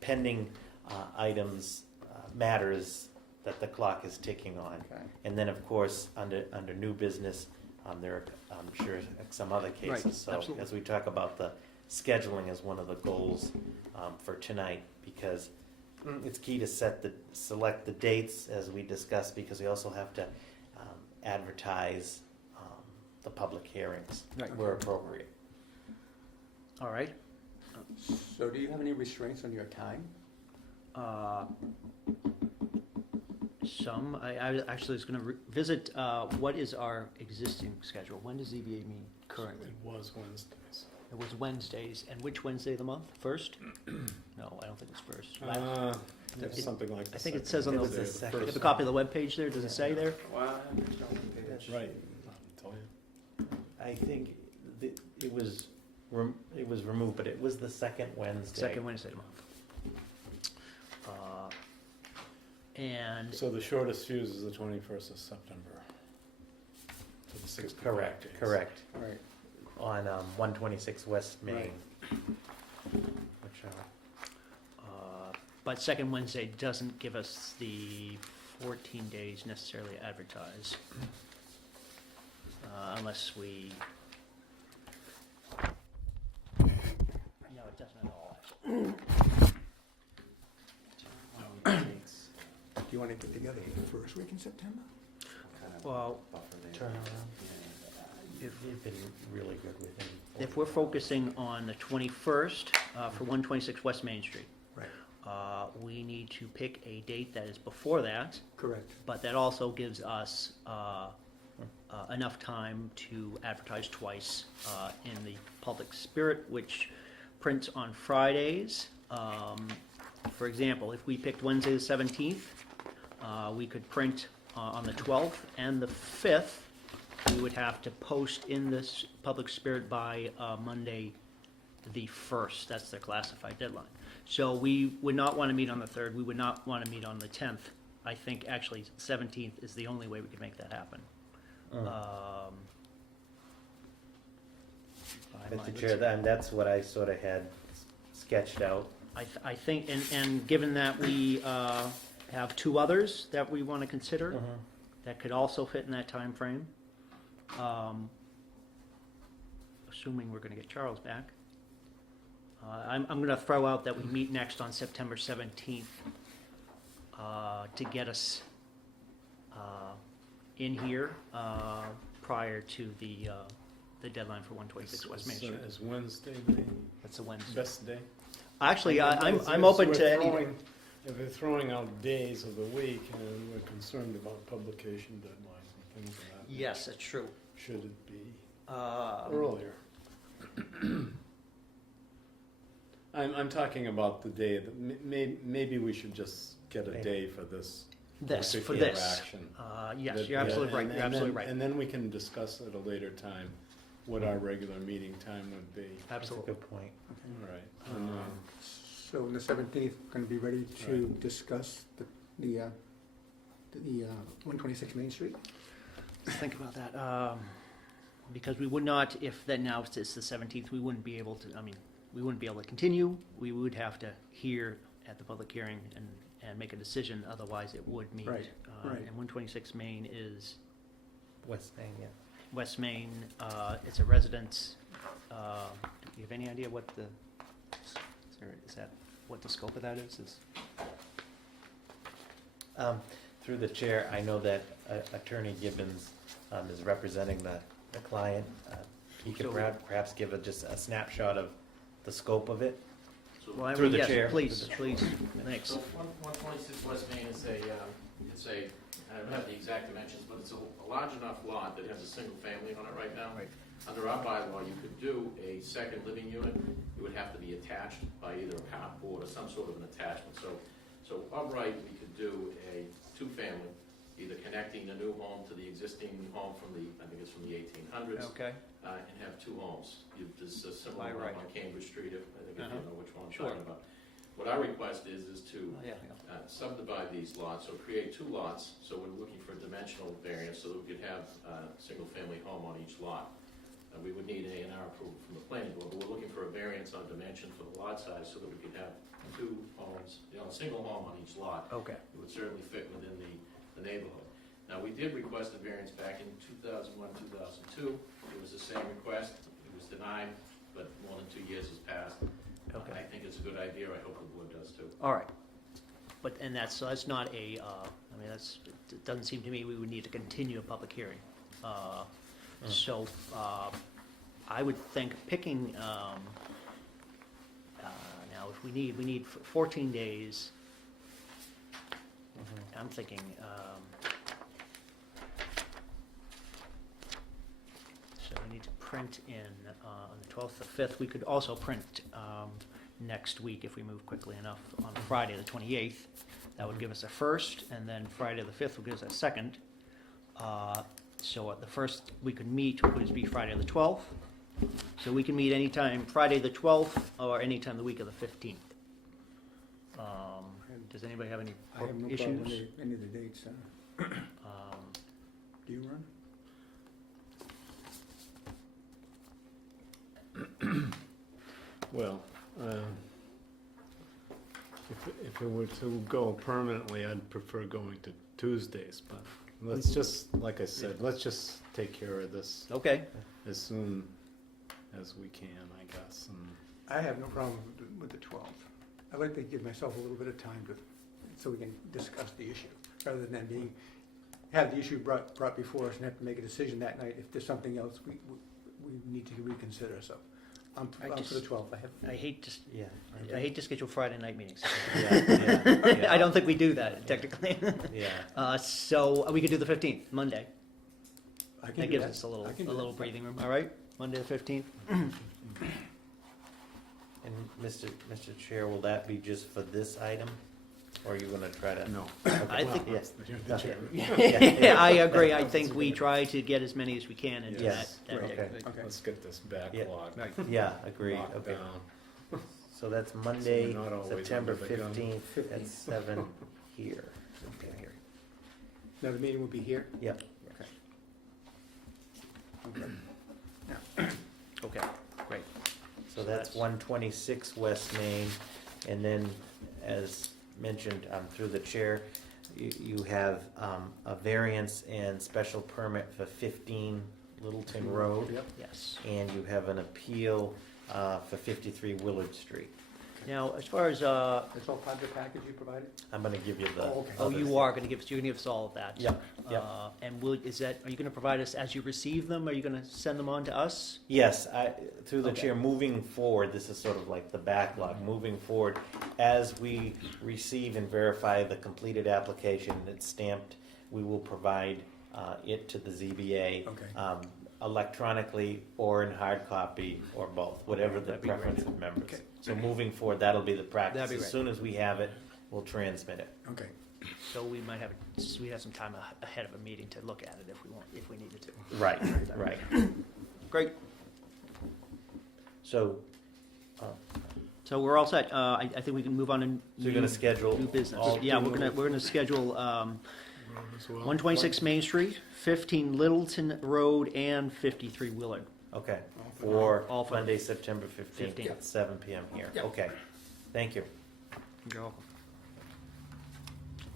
pending items, matters that the clock is ticking on. Okay. And then, of course, under new business, there are, I'm sure, some other cases. Right, So absolutely. as we talk about the scheduling as one of the goals for tonight, because it's key to select the dates as we discussed, because we also have to advertise the public hearings Right. where appropriate. All right. So do you have any restraints on your time? Some, I actually was going to visit, what is our existing schedule? When does ZBA meet currently? It was Wednesdays. It was Wednesdays, and which Wednesday of the month? First? No, I don't think it's first. There's something like. I think it says on It the, was the you second. have a copy of the webpage there, does it say there? Wow, there's no page. Right, I'll tell you. I think it was removed, but it was the second Wednesday. Second Wednesday of the month. And, So the shortest fuse is the 21st of September. For the 65 Correct, days. correct. All right. On 126 West Main. Right. Which, but second Wednesday doesn't give us the 14 days necessarily to advertise. Unless we, no, it doesn't at all, actually. Do you want to get together the first week in September? Kind of Well, buffer there. turn around. if, You've been really good with him. if we're focusing on the 21st for 126 West Main Street, Right. we need to pick a date that is before that, Correct. but that also gives us enough time to advertise twice in the Public Spirit, which prints on Fridays. For example, if we picked Wednesday the 17th, we could print on the 12th and the 5th. We would have to post in this Public Spirit by Monday the 1st. That's their classified deadline. So we would not want to meet on the 3rd. We would not want to meet on the 10th. I think actually 17th is the only way we could make that happen. Mr. Chair, and that's what I sort of had sketched out. I think, and given that we have two others that we want to consider, that could also fit in that time frame, assuming we're going to get Charles back. I'm going to throw out that we meet next on September 17th to get us in here prior to the deadline for 126 West Main Street. Is Wednesday the That's a Wednesday. best day? Actually, I'm It's- open we're to any. throwing- If we're throwing out days of the week and we're concerned about publication deadlines and things of that. Yes, that's true. Should it be Uh, earlier? I'm talking about the day that, maybe we should just get a day for this. This, for particular this. action. Yes, That- you're absolutely right, and you're absolutely then- right. And then we can discuss at a later time what our regular meeting time would be. That's a Absolutely. good point. All right. And, So on the 17th, going to be ready to discuss the 126 Main Street? Let's think about that. Because we would not, if that now it's the 17th, we wouldn't be able to, we wouldn't be able to continue. We would have to hear at the public hearing and make a decision, otherwise it would meet. Right, right. And 126 Main is West Main, yeah. West Main, it's a residence. Do you have any idea what what the scope of that is? Through the chair, I know that Attorney Gibbons is representing the client. He could So- perhaps give just a snapshot of the scope of it. Well, Through the yes, chair. Please, thanks. So 126 West Main is it's a I don't have the exact dimensions, but it's a large enough lot that has a single family on it right now. Right. Under our bylaw, you could do a second living unit. It would have to be attached by either a carport or some sort of an attachment. So upright, we could do a two-family, either connecting a new home to the existing home from the, I think it's from the 1800s, Okay. and have two homes. There's a similar By one right. on Cambridge Street, if you Uh-huh. know which one I'm Sure. talking about. What our request is to Yeah. subdivide these lots, so create two lots, so we're looking for dimensional variance, so that we could have a single-family home on each lot. We would need an A&R approval from the planning board, but we're looking for a variance on dimension for the lot size, so that we could have two homes, a single home on each lot. Okay. It would certainly fit within the neighborhood. Now, we did request a variance back in 2001, 2002. It was the same request. It was denied, but more than 2 years has passed. Okay. I think it's a good idea. I hope the board does too. All right. But, and so that's not a, I mean, it doesn't seem to me we would need to continue a public hearing. So, I would think picking, now if we need 14 days, I'm thinking, so we need to print in, on the 12th, the 5th, we could also print, next week if we move quickly enough on Friday, the 28th. That would give us a first, and then Friday the 5th would give us a second. So the first we could meet would be Friday the 12th. So we can meet anytime Friday the 12th or anytime the week of the 15th. Does anybody have any I have no issues? problem with any of the dates. Um, Do you run? Well, if it were to go permanently, I'd prefer going to Tuesdays, but let's just, like I said, let's just take care of this Okay, as soon as we can, I guess. And I have no problem with the 12th. I'd like to give myself a little bit of time so we can discuss the issue, rather than have the issue brought before us and have to make a decision that night if there's something else we need to reconsider, so. I'm for the 12th. I hate to, Yeah. I hate to schedule Friday night meetings. Yeah. I don't think we do that technically. Yeah. So we could do the 15th, Monday. I can That do gives that. us a I can do little that. breathing room, all right? Monday the 15th? And Mr. Chair, will that be just for this item? Or are you gonna try to? no. I think, Yes. The chairman. yeah, I agree. I think we try to get as many as we can into Yes. that Okay. day. Okay. Let's get this backlog Right. Yeah, agreed, locked okay. down. So that's Monday, So we're not always September under the gun. 15th at 7 here. Okay. Now, the meeting will be here? Yep. Okay, great. So that's 126 West Main, and then, as mentioned through the chair, you have a variance and special permit for 15 Littleton Road, Yep. Yes. and you have an appeal for 53 Willard Street. Now, as far as, That's all part of the package you provided? I'm gonna give you the. Oh, okay. oh, others. you are gonna give us, you're gonna give us all of that? Yep, yep. And are you gonna provide us as you receive them? Are you gonna send them on to us? Yes, through the Okay. chair, moving forward, this is sort of like the backlog, moving forward, as we receive and verify the completed application that's stamped, we will provide it to the ZBA. Okay. Electronically or in hard copy or both, whatever the That'd be great. preference of members. Okay. So moving forward, that'll be the practice. That'd be As great. soon as we have it, we'll transmit it. Okay. So we might have, some time ahead of a meeting to look at it if we needed to. Right, right. Great. So, So we're all set. I think we can move on to so you're gonna schedule new business. all Yeah, two- we're gonna schedule, As well. 126 Main Street, 15 Littleton Road, and 53 Willard. Okay, All All for for- Monday, September 15th 15th. at 7 PM here. Yeah. Okay, thank you. You're welcome.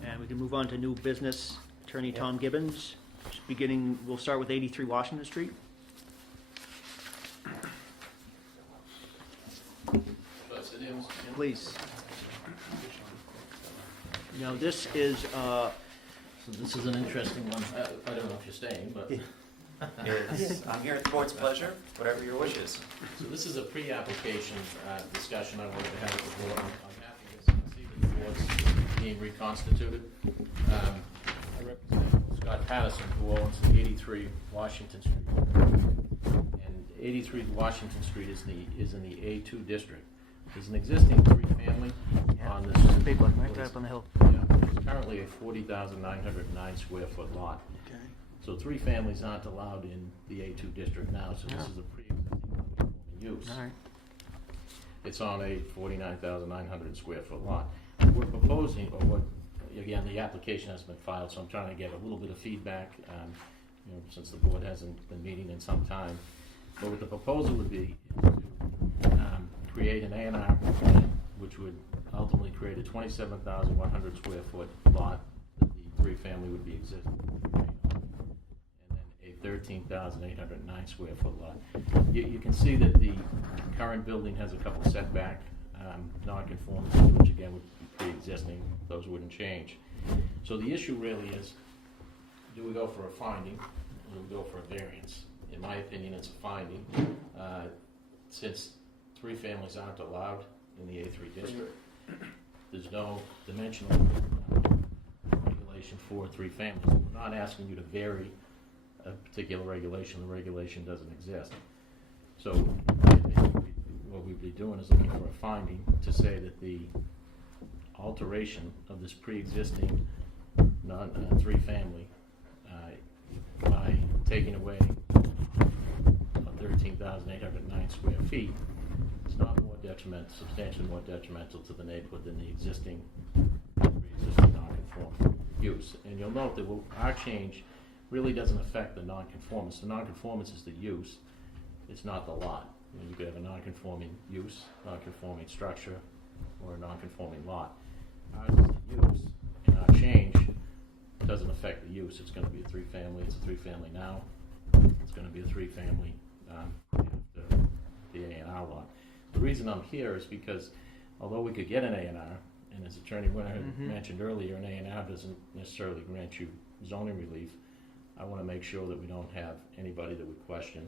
And we can move on to new business. Attorney Yeah. Tom Gibbons, we'll start with 83 Washington Street. But it is, Please. Now, this is an interesting one. I don't know if you're staying, but. I'm here at the board's pleasure, whatever your wishes. So this is a pre-application discussion I wanted to have with the board. I'm happy to see that the board's being reconstituted. I represent Patterson, who owns 83 Washington Street. And 83 Washington Street is in the A2 district. There's an existing three-family on this. It's a big one, right what there is- up on the hill. Yeah, it's currently a 40,909 square foot lot. Okay. So three families aren't allowed in the A2 district now, so this is a pre-existing non-conforming use. All right. It's on a 49,900 square foot lot. We're proposing, or what, again, the application has been filed, so I'm trying to get a little bit of feedback, since the board hasn't been meeting in some time. But what the proposal would be is to create an A&R plan, which would ultimately create a 27,100 square foot lot that the three-family would be existing. And then a 13,809 square foot lot. You can see that the current building has a couple setback non-conformities, which again would be pre-existing. Those wouldn't change. So the issue really is, do we go for a finding, or do we go for a variance? In my opinion, it's a finding, since three families aren't allowed in the A3 district. There's no dimensional regulation for three families. We're not asking you to vary a particular regulation. The regulation doesn't exist. So what we'd be doing is looking for a finding to say that the alteration of this pre-existing three-family by taking away 13,809 square feet is not more detrimental, substantially more detrimental to the neighborhood than the existing pre-existing non-conforming use. And you'll note that our change really doesn't affect the non-conformance. The non-conformance is the use, it's not the lot. You could have a non-conforming use, non-conforming structure, or a non-conforming lot. Ours is the use, and our change doesn't affect the use. It's going to be a three-family. It's a three-family now. It's going to be a three-family after the A&R lot. The reason I'm here is because although we could get an A&R, and as Attorney Winter had mentioned earlier, an A&R doesn't necessarily grant you zoning relief. I want to make sure that we don't have anybody that would question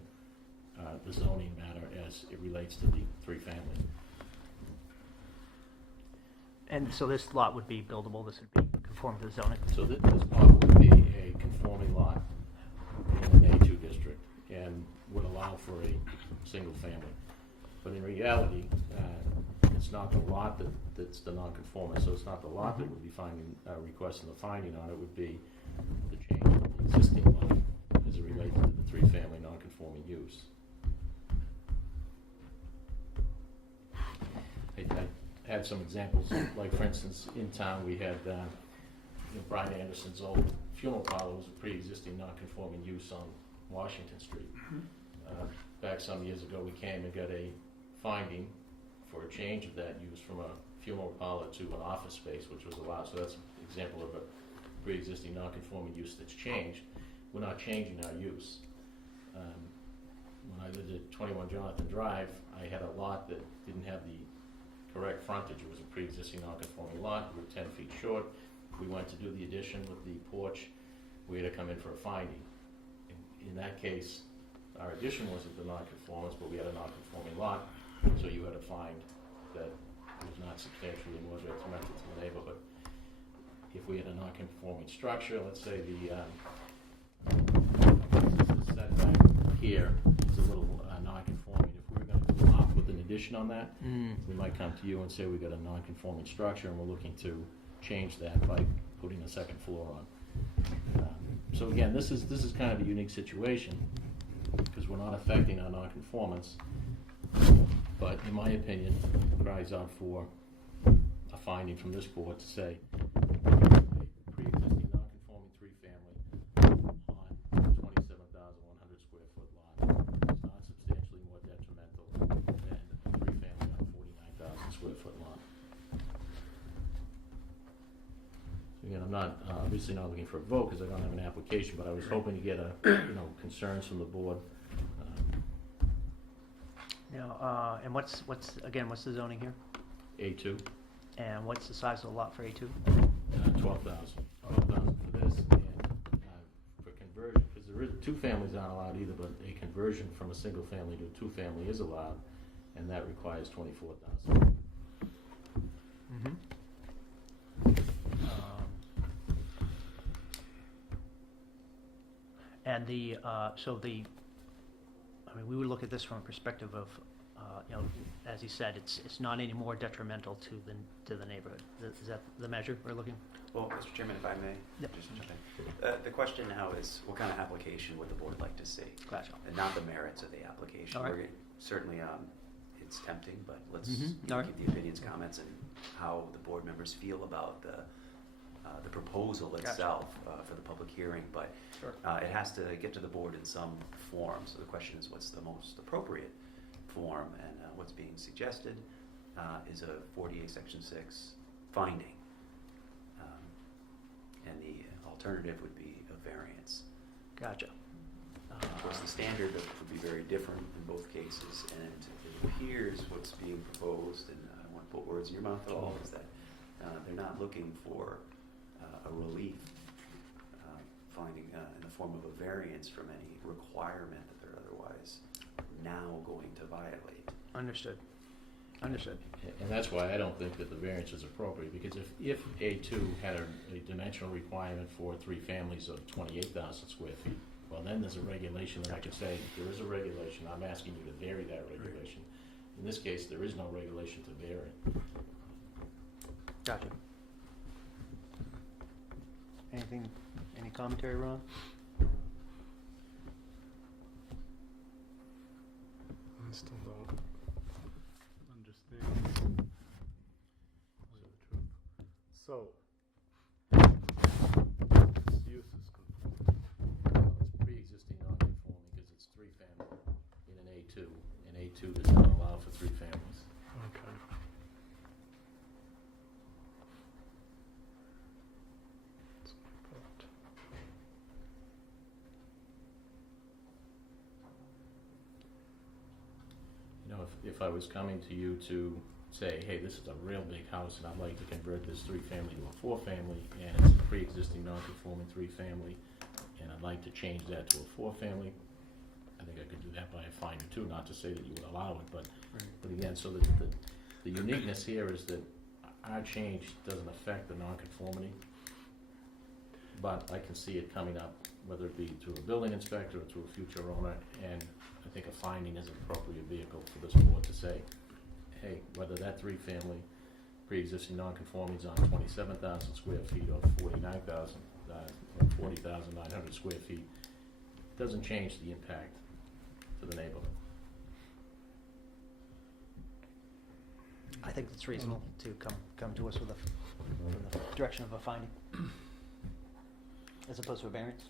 the zoning matter as it relates to the three-family. And so this lot would be buildable, this would be conform to the zoning? So this lot would be a conforming lot in an A2 district and would allow for a single family. But in reality, it's not the lot that's the non-conforming, so it's not the lot that would be requesting the finding on. It would be the change of the existing lot as it relates to the three-family non-conforming use. I had some examples, like for instance, in town we had Brian Anderson's old funeral parlor was a pre-existing non-conforming use on Washington Street. Back some years ago, we came and got a finding for a change of that use from a funeral parlor to an office space, which was allowed. So that's an example of a pre-existing non-conforming use that's changed. We're not changing our use. When I lived at 21 Jonathan Drive, I had a lot that didn't have the correct frontage. It was a pre-existing non-conforming lot. We were 10 feet short. We went to do the addition with the porch. We had to come in for a finding. In that case, our addition wasn't the non-conformance, but we had a non-conforming lot, so you had to find that it was not substantially more detrimental to the neighborhood. If we had a non-conforming structure, let's say the setback here is a little non-conforming. If we were going to do a lot with an addition on that, we might come to you and say we got a non-conforming structure and we're looking to change that by putting a second floor on. So again, this is kind of a unique situation because we're not affecting our non-conformance, but in my opinion, cries out for a finding from this board to say a pre-existing non-conforming three-family on a 27,100 square foot lot is not substantially more detrimental than a three-family on a 49,000 square foot lot. So again, I'm not obviously not looking for a vote because I don't have an application, but I was hoping to get concerns from the board. Now, and what's the zoning here? A2, And what's the size of the lot for A2? 12,000. 12,000 for this, and for conversion, because there is two families aren't allowed either, but a conversion from a single family to a two family is allowed, and that requires 24,000. Mm-hmm. And I mean, we would look at this from a perspective of, you know, as he said, it's not any more detrimental to the neighborhood. Is that the measure we're looking? Well, Mr. Chairman, if I may, Yep. just jump in. The question now is, what kind of application would the board like to see? Gotcha. And not the merits of the application. All right. Certainly, it's tempting, but let's All right. keep the opinions, comments, and how the board members feel about the proposal Gotcha. itself for the public hearing. But Sure. it has to get to the board in some form. So the question is, what's the most appropriate form? And what's being suggested is a 48 Section 6 finding. And the alternative would be a variance. Gotcha. Of course, the standard would be very different in both cases, and it appears what's being proposed, and I don't want to put words in your mouth at all, is that they're not looking for a relief finding in the form of a variance from any requirement that they're otherwise now going to violate. Understood. Understood. And that's why I don't think that the variance is appropriate, because if A2 had a dimensional requirement for 3 families of 28,000 square feet, well, then there's a regulation that I could say, there is a regulation, I'm asking you to vary that regulation. In this case, there is no regulation to vary. Gotcha. Any commentary, Ron? I still don't understand. Tell you the truth. So, this use is conforming. Well, it's pre-existing non-conforming because it's 3 family in an A2, and A2 does not allow for 3 families. Okay. That's what I thought. You know, if I was coming to you to say, hey, this is a real big house and I'd like to convert this 3-family to a 4-family, and it's a pre-existing non-conforming 3-family, and I'd like to change that to a 4-family, I think I could do that by a fine or 2, not to say that you would allow it, but again, so the uniqueness here is that our change doesn't affect the non-conformity, but I can see it coming up, whether it be through a building inspector or through a future owner, and I think a finding is an appropriate vehicle for this board to say, hey, whether that 3-family pre-existing non-conforming is on 27,000 square feet or 49,000, or 40,900 square feet, doesn't change the impact to the neighborhood. I think it's reasonable to come to us with the direction of a finding, as opposed to a variance.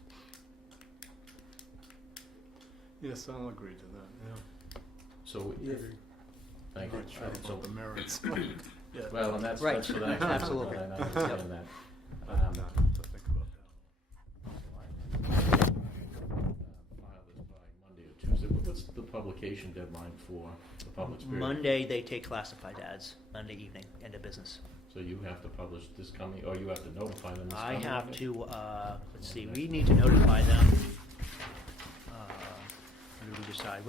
Yes, I'll agree to that, yeah. So if, thank you. I'm not sure So- about the merits. Yeah. Well, and that's Right. for the next. Absolutely. And I understand that. Not to think about that. File this by Monday or Tuesday. What's the publication deadline for the public spirit? Monday, they take classified ads, Monday evening, end of business. So you have to publish this coming, or you have to notify them this I coming have Monday? to, let's see, we need to notify them. When do we decide?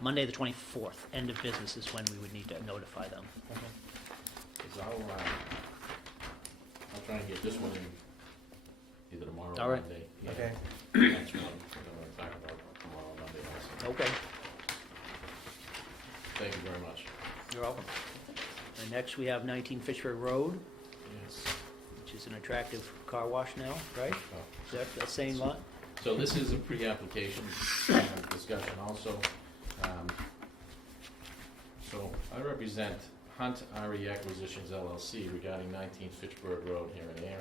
Monday the 24th, end of business is when we would need to notify them. 'Cause I'll try and get this one in either tomorrow All or right. Monday. Yeah. Okay. Next one, we're gonna talk about tomorrow, Monday also. Okay, Thank you very much. you're welcome. And next, we have 19 Fitchburg Road, Yes. which is an attractive car wash now, right? Oh. Is that the same lot? So this is a pre-application discussion also. So I represent Hunt RE Acquisitions LLC regarding 19 Fitchburg Road here in Ayer.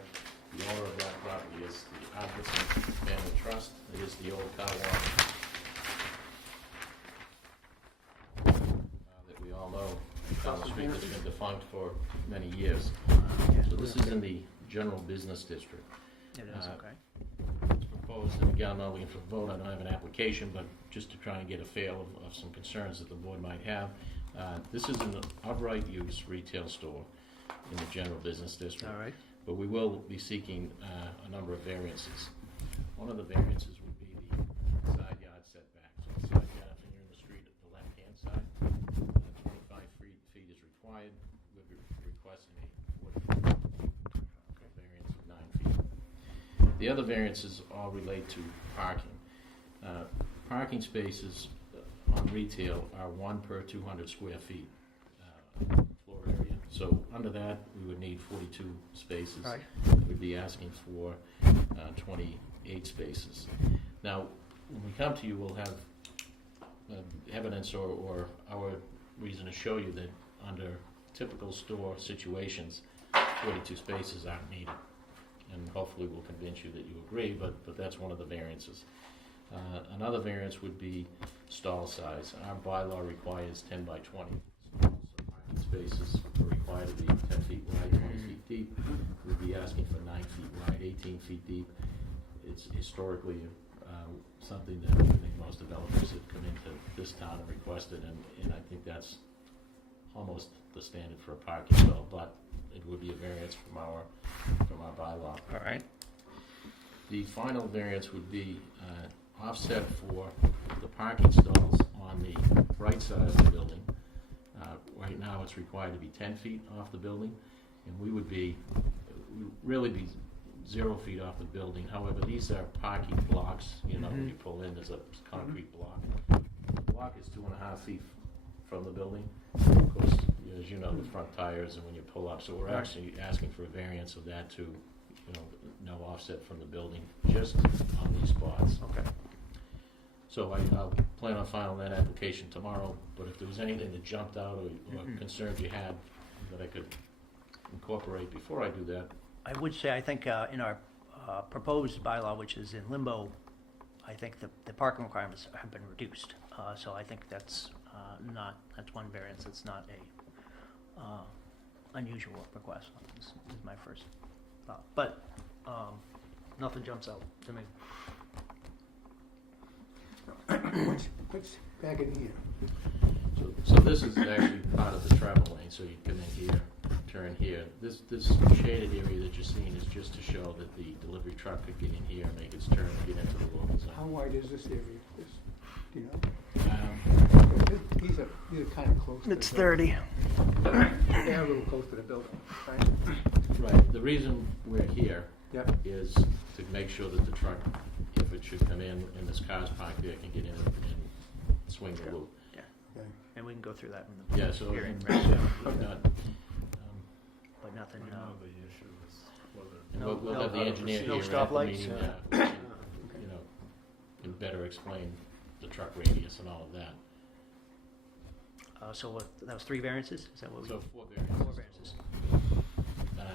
The owner of that property is the Albertson Family Trust. It is the old car wash that we all know down the street that's been defunct for many years. So this is in the general business district. It is, okay. It's proposed, and again, I'm not looking for a vote, I don't have an application, but just to try and get a feel of some concerns that the board might have. This is an upright use retail store in the general business district. All right. But we will be seeking a number of variances. One of the variances would be the side yard setback. So the side yard, if you're in the street at the left-hand side, 25 feet is required. We'll be requesting a 40 variance of 9 feet. The other variances all relate to parking. Parking spaces on retail are 1 per 200 square feet floor area. So under that, we would need 42 spaces. Right. We'd be asking for 28 spaces. Now, when we come to you, we'll have evidence or our reason to show you that under typical store situations, 42 spaces aren't needed. And hopefully we'll convince you that you agree, but that's one of the variances. Another variance would be stall size. Our bylaw requires 10 by 20. So parking spaces are required to be 10 feet wide, 20 feet deep. We'd be asking for 9 feet wide, 18 feet deep. It's historically something that I think most developers have come into this town and requested, and I think that's almost the standard for a parking stall, but it would be a variance from our bylaw. All right. The final variance would be offset for the parking stalls on the right side of the building. Right now, it's required to be 10 feet off the building, and we would really be 0 feet off the building. However, these are parking blocks. You know, when you pull in, there's a concrete block. The block is 2.5 feet from the building. Of course, as you know, the front tires and when you pull up. So we're actually asking for a variance of that to, no offset from the building, just on these spots. Okay. So I'll plan on filing that application tomorrow, but if there was anything that jumped out or concerns you had that I could incorporate before I do that, I would say, I think in our proposed bylaw, which is in limbo, I think the parking requirements have been reduced. So I think that's one variance. It's not a unusual request. Is my first thought. But nothing jumps out to me. What's back in here? so this is actually part of the travel lane, so you come in here, turn here. This shaded area that you're seeing is just to show that the delivery truck could get in here, make its turn, and get into the local How zone. wide is this area? Do you know? Um, These are kind of close. It's to 30. They are a little close to the building, right? Right, the reason we're here Yep. is to make sure that the truck, if it should come in and this car's parked there, can get in and swing the loop. Okay. And we can go through that in the Yeah, so, hearing. but not, But nothing. Right now, the issue is whether. No- we'll have the engineer no here at the stoplights, meeting, Okay. can better explain the truck radius and all of that. So that was 3 variances? Is that what we? So 4 4 variances. variances.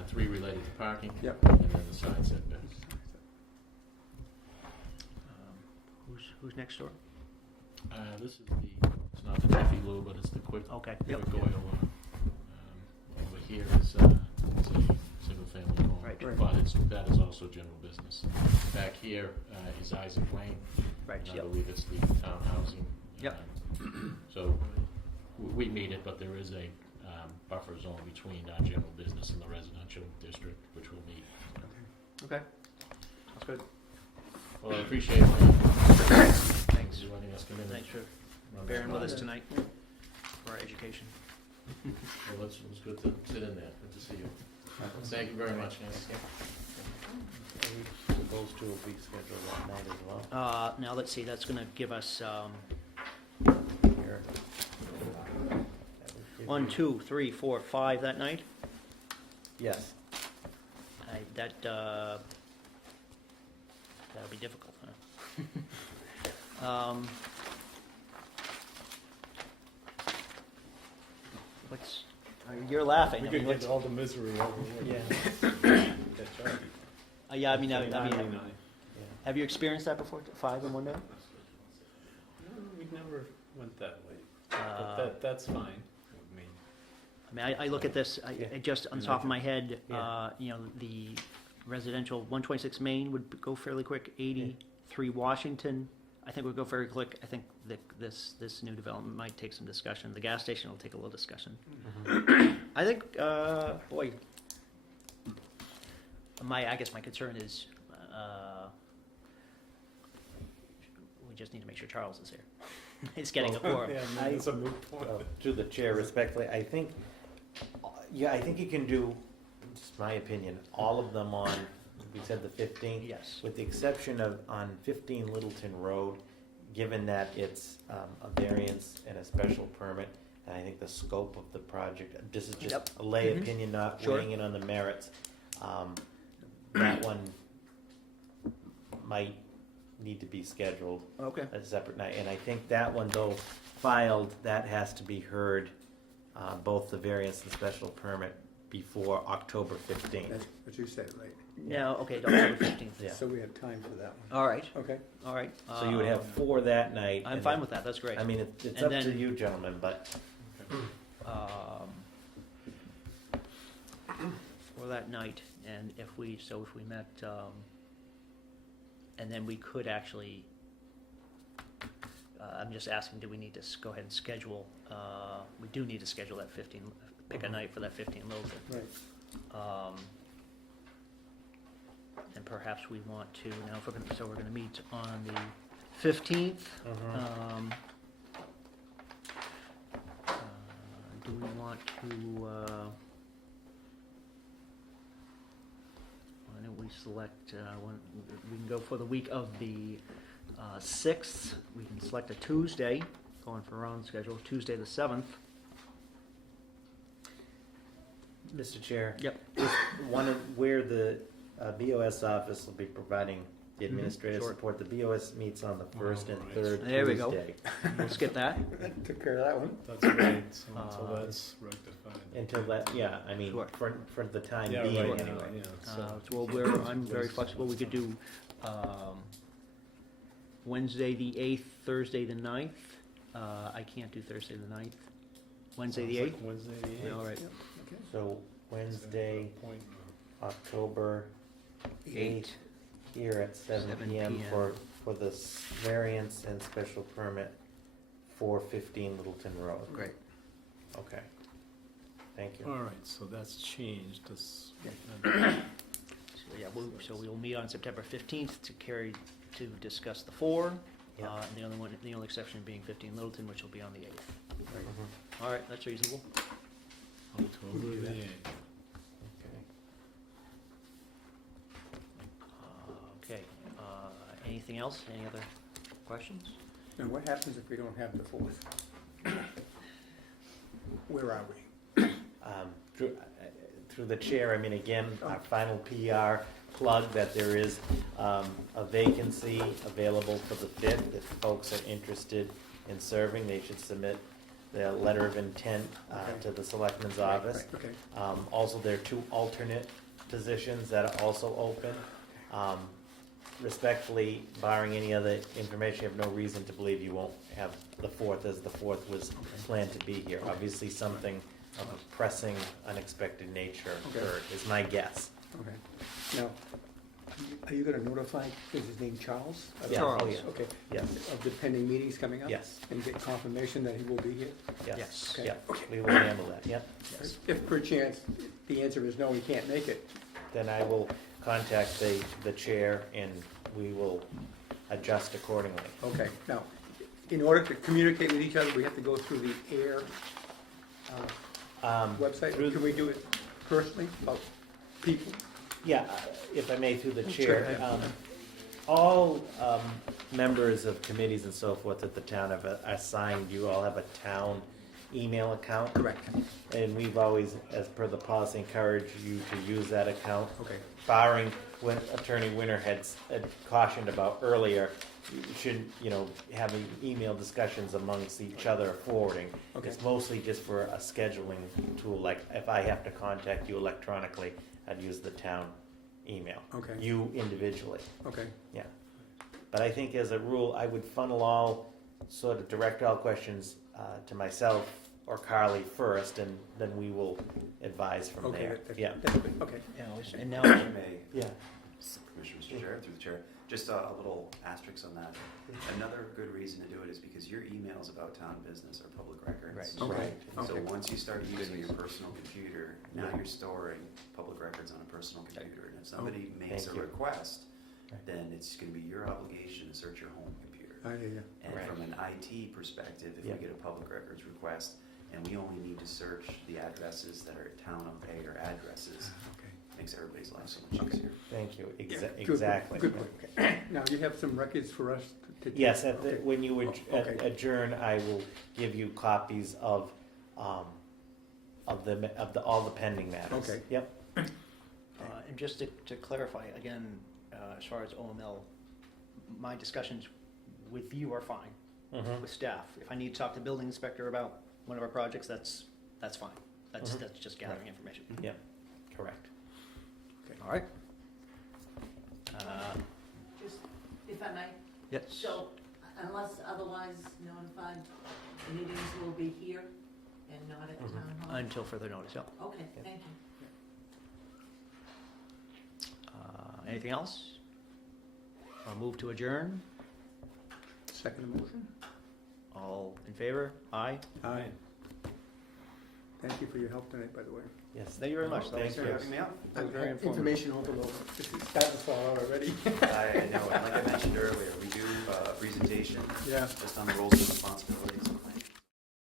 3 related to parking. Yep. And then the side setbacks. Who's next door? This is it's not the Jiffy Lube, but it's the quick Okay. quick Yep. oil. Over here is a single family home. Right. Right. But that is also general business. Back here is Isaac Lane. Right. And I Yep. believe it's the town housing. Yep. So we meet it, but there is a buffer zone between our general business and the residential district, which we'll meet. Okay. That's good. Well, I appreciate you Thanks. letting us come in. and Thanks for run that bearing with by. us tonight for our education. Well, it was good to sit in there. Good to see you. Thank you very much, guys. Are we supposed to have rescheduled that night as well? Now, let's see, that's going to give us Here. 1, 2, 3, 4, 5 that night. Yes. That'll be difficult, huh? You're laughing. We I mean, could what's- get all the misery over with. Yeah. That's right. yeah, I mean, Yeah. have you experienced that before? 5 in one day? No, we never went that way. Uh, But that's fine with me. I mean, I look at this, I just on the top of my head, Yeah. the residential 126 Main would go fairly quick. 83 Washington, I think would go very quick. I think that this new development might take some discussion. The gas station will take a little discussion. I think, boy, I guess my concern is we just need to make sure Charles is here. He's getting a quorum. Yeah, I mean, it's a moot point. To the chair respectfully, I think you can do, just my opinion, all of them on we said the 15th? Yes. With the exception of on 15 Littleton Road, given that it's a variance and a special permit, and I think the scope of the project, this is just Yep. a lay Mhm. opinion, not Sure. weighing in on the merits. That one might need to be scheduled Okay. a separate night, and I think that one, though filed, that has to be heard, both the variance and special permit, before October 15th. That's what you said, right? Now, okay, October 15th. Yeah. So we have time for that one. All right, Okay, all right. So you would have 4 that night. I'm and fine then- with that, that's great. I mean, it's And up to then- you, gentlemen, but For that night, and if we met, and then we could actually, I'm just asking, do we need to go ahead and schedule, we do need to schedule that 15, pick a night for that 15 Littleton. right. And perhaps we want to, now if we're gonna, so we're gonna meet on the 15th. Do we want to, why don't we select, we can go for the week of the 6th. We can select a Tuesday, going for our own schedule, Tuesday the 7th. Mr. Chair. Yep. Just one of, where the BOS office will be providing the administrative Sure. support, the BOS meets on the first and Alright. third There we go. Tuesday. We'll skip that. Took care of that one. That's great, so until Uh, that's rectified. Until that, yeah, I mean, Sure. for the time Yeah, being, right now, anyway. yeah, Well, I'm very flexible. We could do Wednesday the 8th, Thursday the 9th. I can't do Thursday the 9th. Wednesday the 8th? Wednesday the 8th. Yeah, all right. Okay. So Wednesday, Appointment. October 8th, here at 7 7 PM PM. for the variance and special permit for 15 Littleton Road. Great. Okay. Thank you. All right, so that's changed, this. So, yeah, so we'll meet on September 15th to discuss the 4. Yep. And the only exception being 15 Littleton, which will be on the 8th. Mhm. All right, that's reasonable. October the 8th. Okay. Okay, anything else? Any other questions? Now, what happens if we don't have the 4th? Where are we? Through the chair, I mean, again, our final PR plug that there is a vacancy available for the 5th. If folks are interested in serving, they should submit the letter of intent Okay. to the selectman's office. Right, okay. Also, there are 2 alternate positions that are also open. Respectfully, barring any other information, I have no reason to believe you won't have the 4th, as the 4th was planned to be here. Obviously, something of a pressing, unexpected nature Okay. occurred, is my guess. Okay. Now, are you gonna notify, is his name Charles? Yeah. Charles. Oh, yeah. Okay. Yes. Of the pending meetings coming up? Yes. And get confirmation that he will be here? Yes, Okay. yeah, we will handle that, yep. Yes. If perchance the answer is no, he can't make it, Then I will contact the chair and we will adjust accordingly. okay. Now, in order to communicate with each other, we have to go through the Ayer website? Through- Can we do it personally, about people? Yeah, if I may, through the Sure. chair, all members of committees and so forth that the town have assigned, you all have a town email account. Correct. And we've always, as per the policy, encouraged you to use that account. Okay. Barring what Attorney Winter had cautioned about earlier, you shouldn't, having email discussions amongst each other forwarding. Okay. It's mostly just for a scheduling tool, like if I have to contact you electronically, I'd use the town email. Okay. You individually, Okay, yeah. But I think as a rule, I would funnel sort of direct all questions to myself or Carly first, and then we will advise from okay, there. that- Yeah. that's good, okay. And now, If I may, Yeah. Commissioner, Mr. Chair, through the chair, just a little asterisk on that. Another good reason to do it is because your emails about town business are public records. Right. Okay, So okay. once you start using your personal computer, now you're storing public records on a personal computer. And if somebody makes a Thank you. request, Right. then it's gonna be your obligation to search your home computer. I hear you. And Right. from an IT perspective, if Yeah. we get a public records request, and we only need to search the addresses that are town of Ayer addresses, Okay. makes everybody's life so much easier. Thank Thank you, Good, exactly. Good point, okay. Now, you have some records for us to take? Yes, Okay. when you Okay. adjourn, I will give you copies of all the pending matters. Okay. Yep. And just to clarify, again, as far as OML, my discussions with you are fine, Mhm. with staff. If I need to talk to the building inspector about one of our projects, that's fine. That's just gathering information. Yep, correct. All right. Just, if I may, Yes. so unless otherwise notified, the meetings will be here and not at Mhm. town hall? Until further notice, yeah. Okay, thank you. Anything else? I'll move to adjourn. Second motion? All in favor? Aye. Aye. Thank you for your help tonight, by the way. Yes. Thank you very much. Thank Thanks for you. having me out. That was very informative. Information overload, this is starting to fall out already. I know, and like I mentioned earlier, we do a presentation Yeah. just on the roles and responsibilities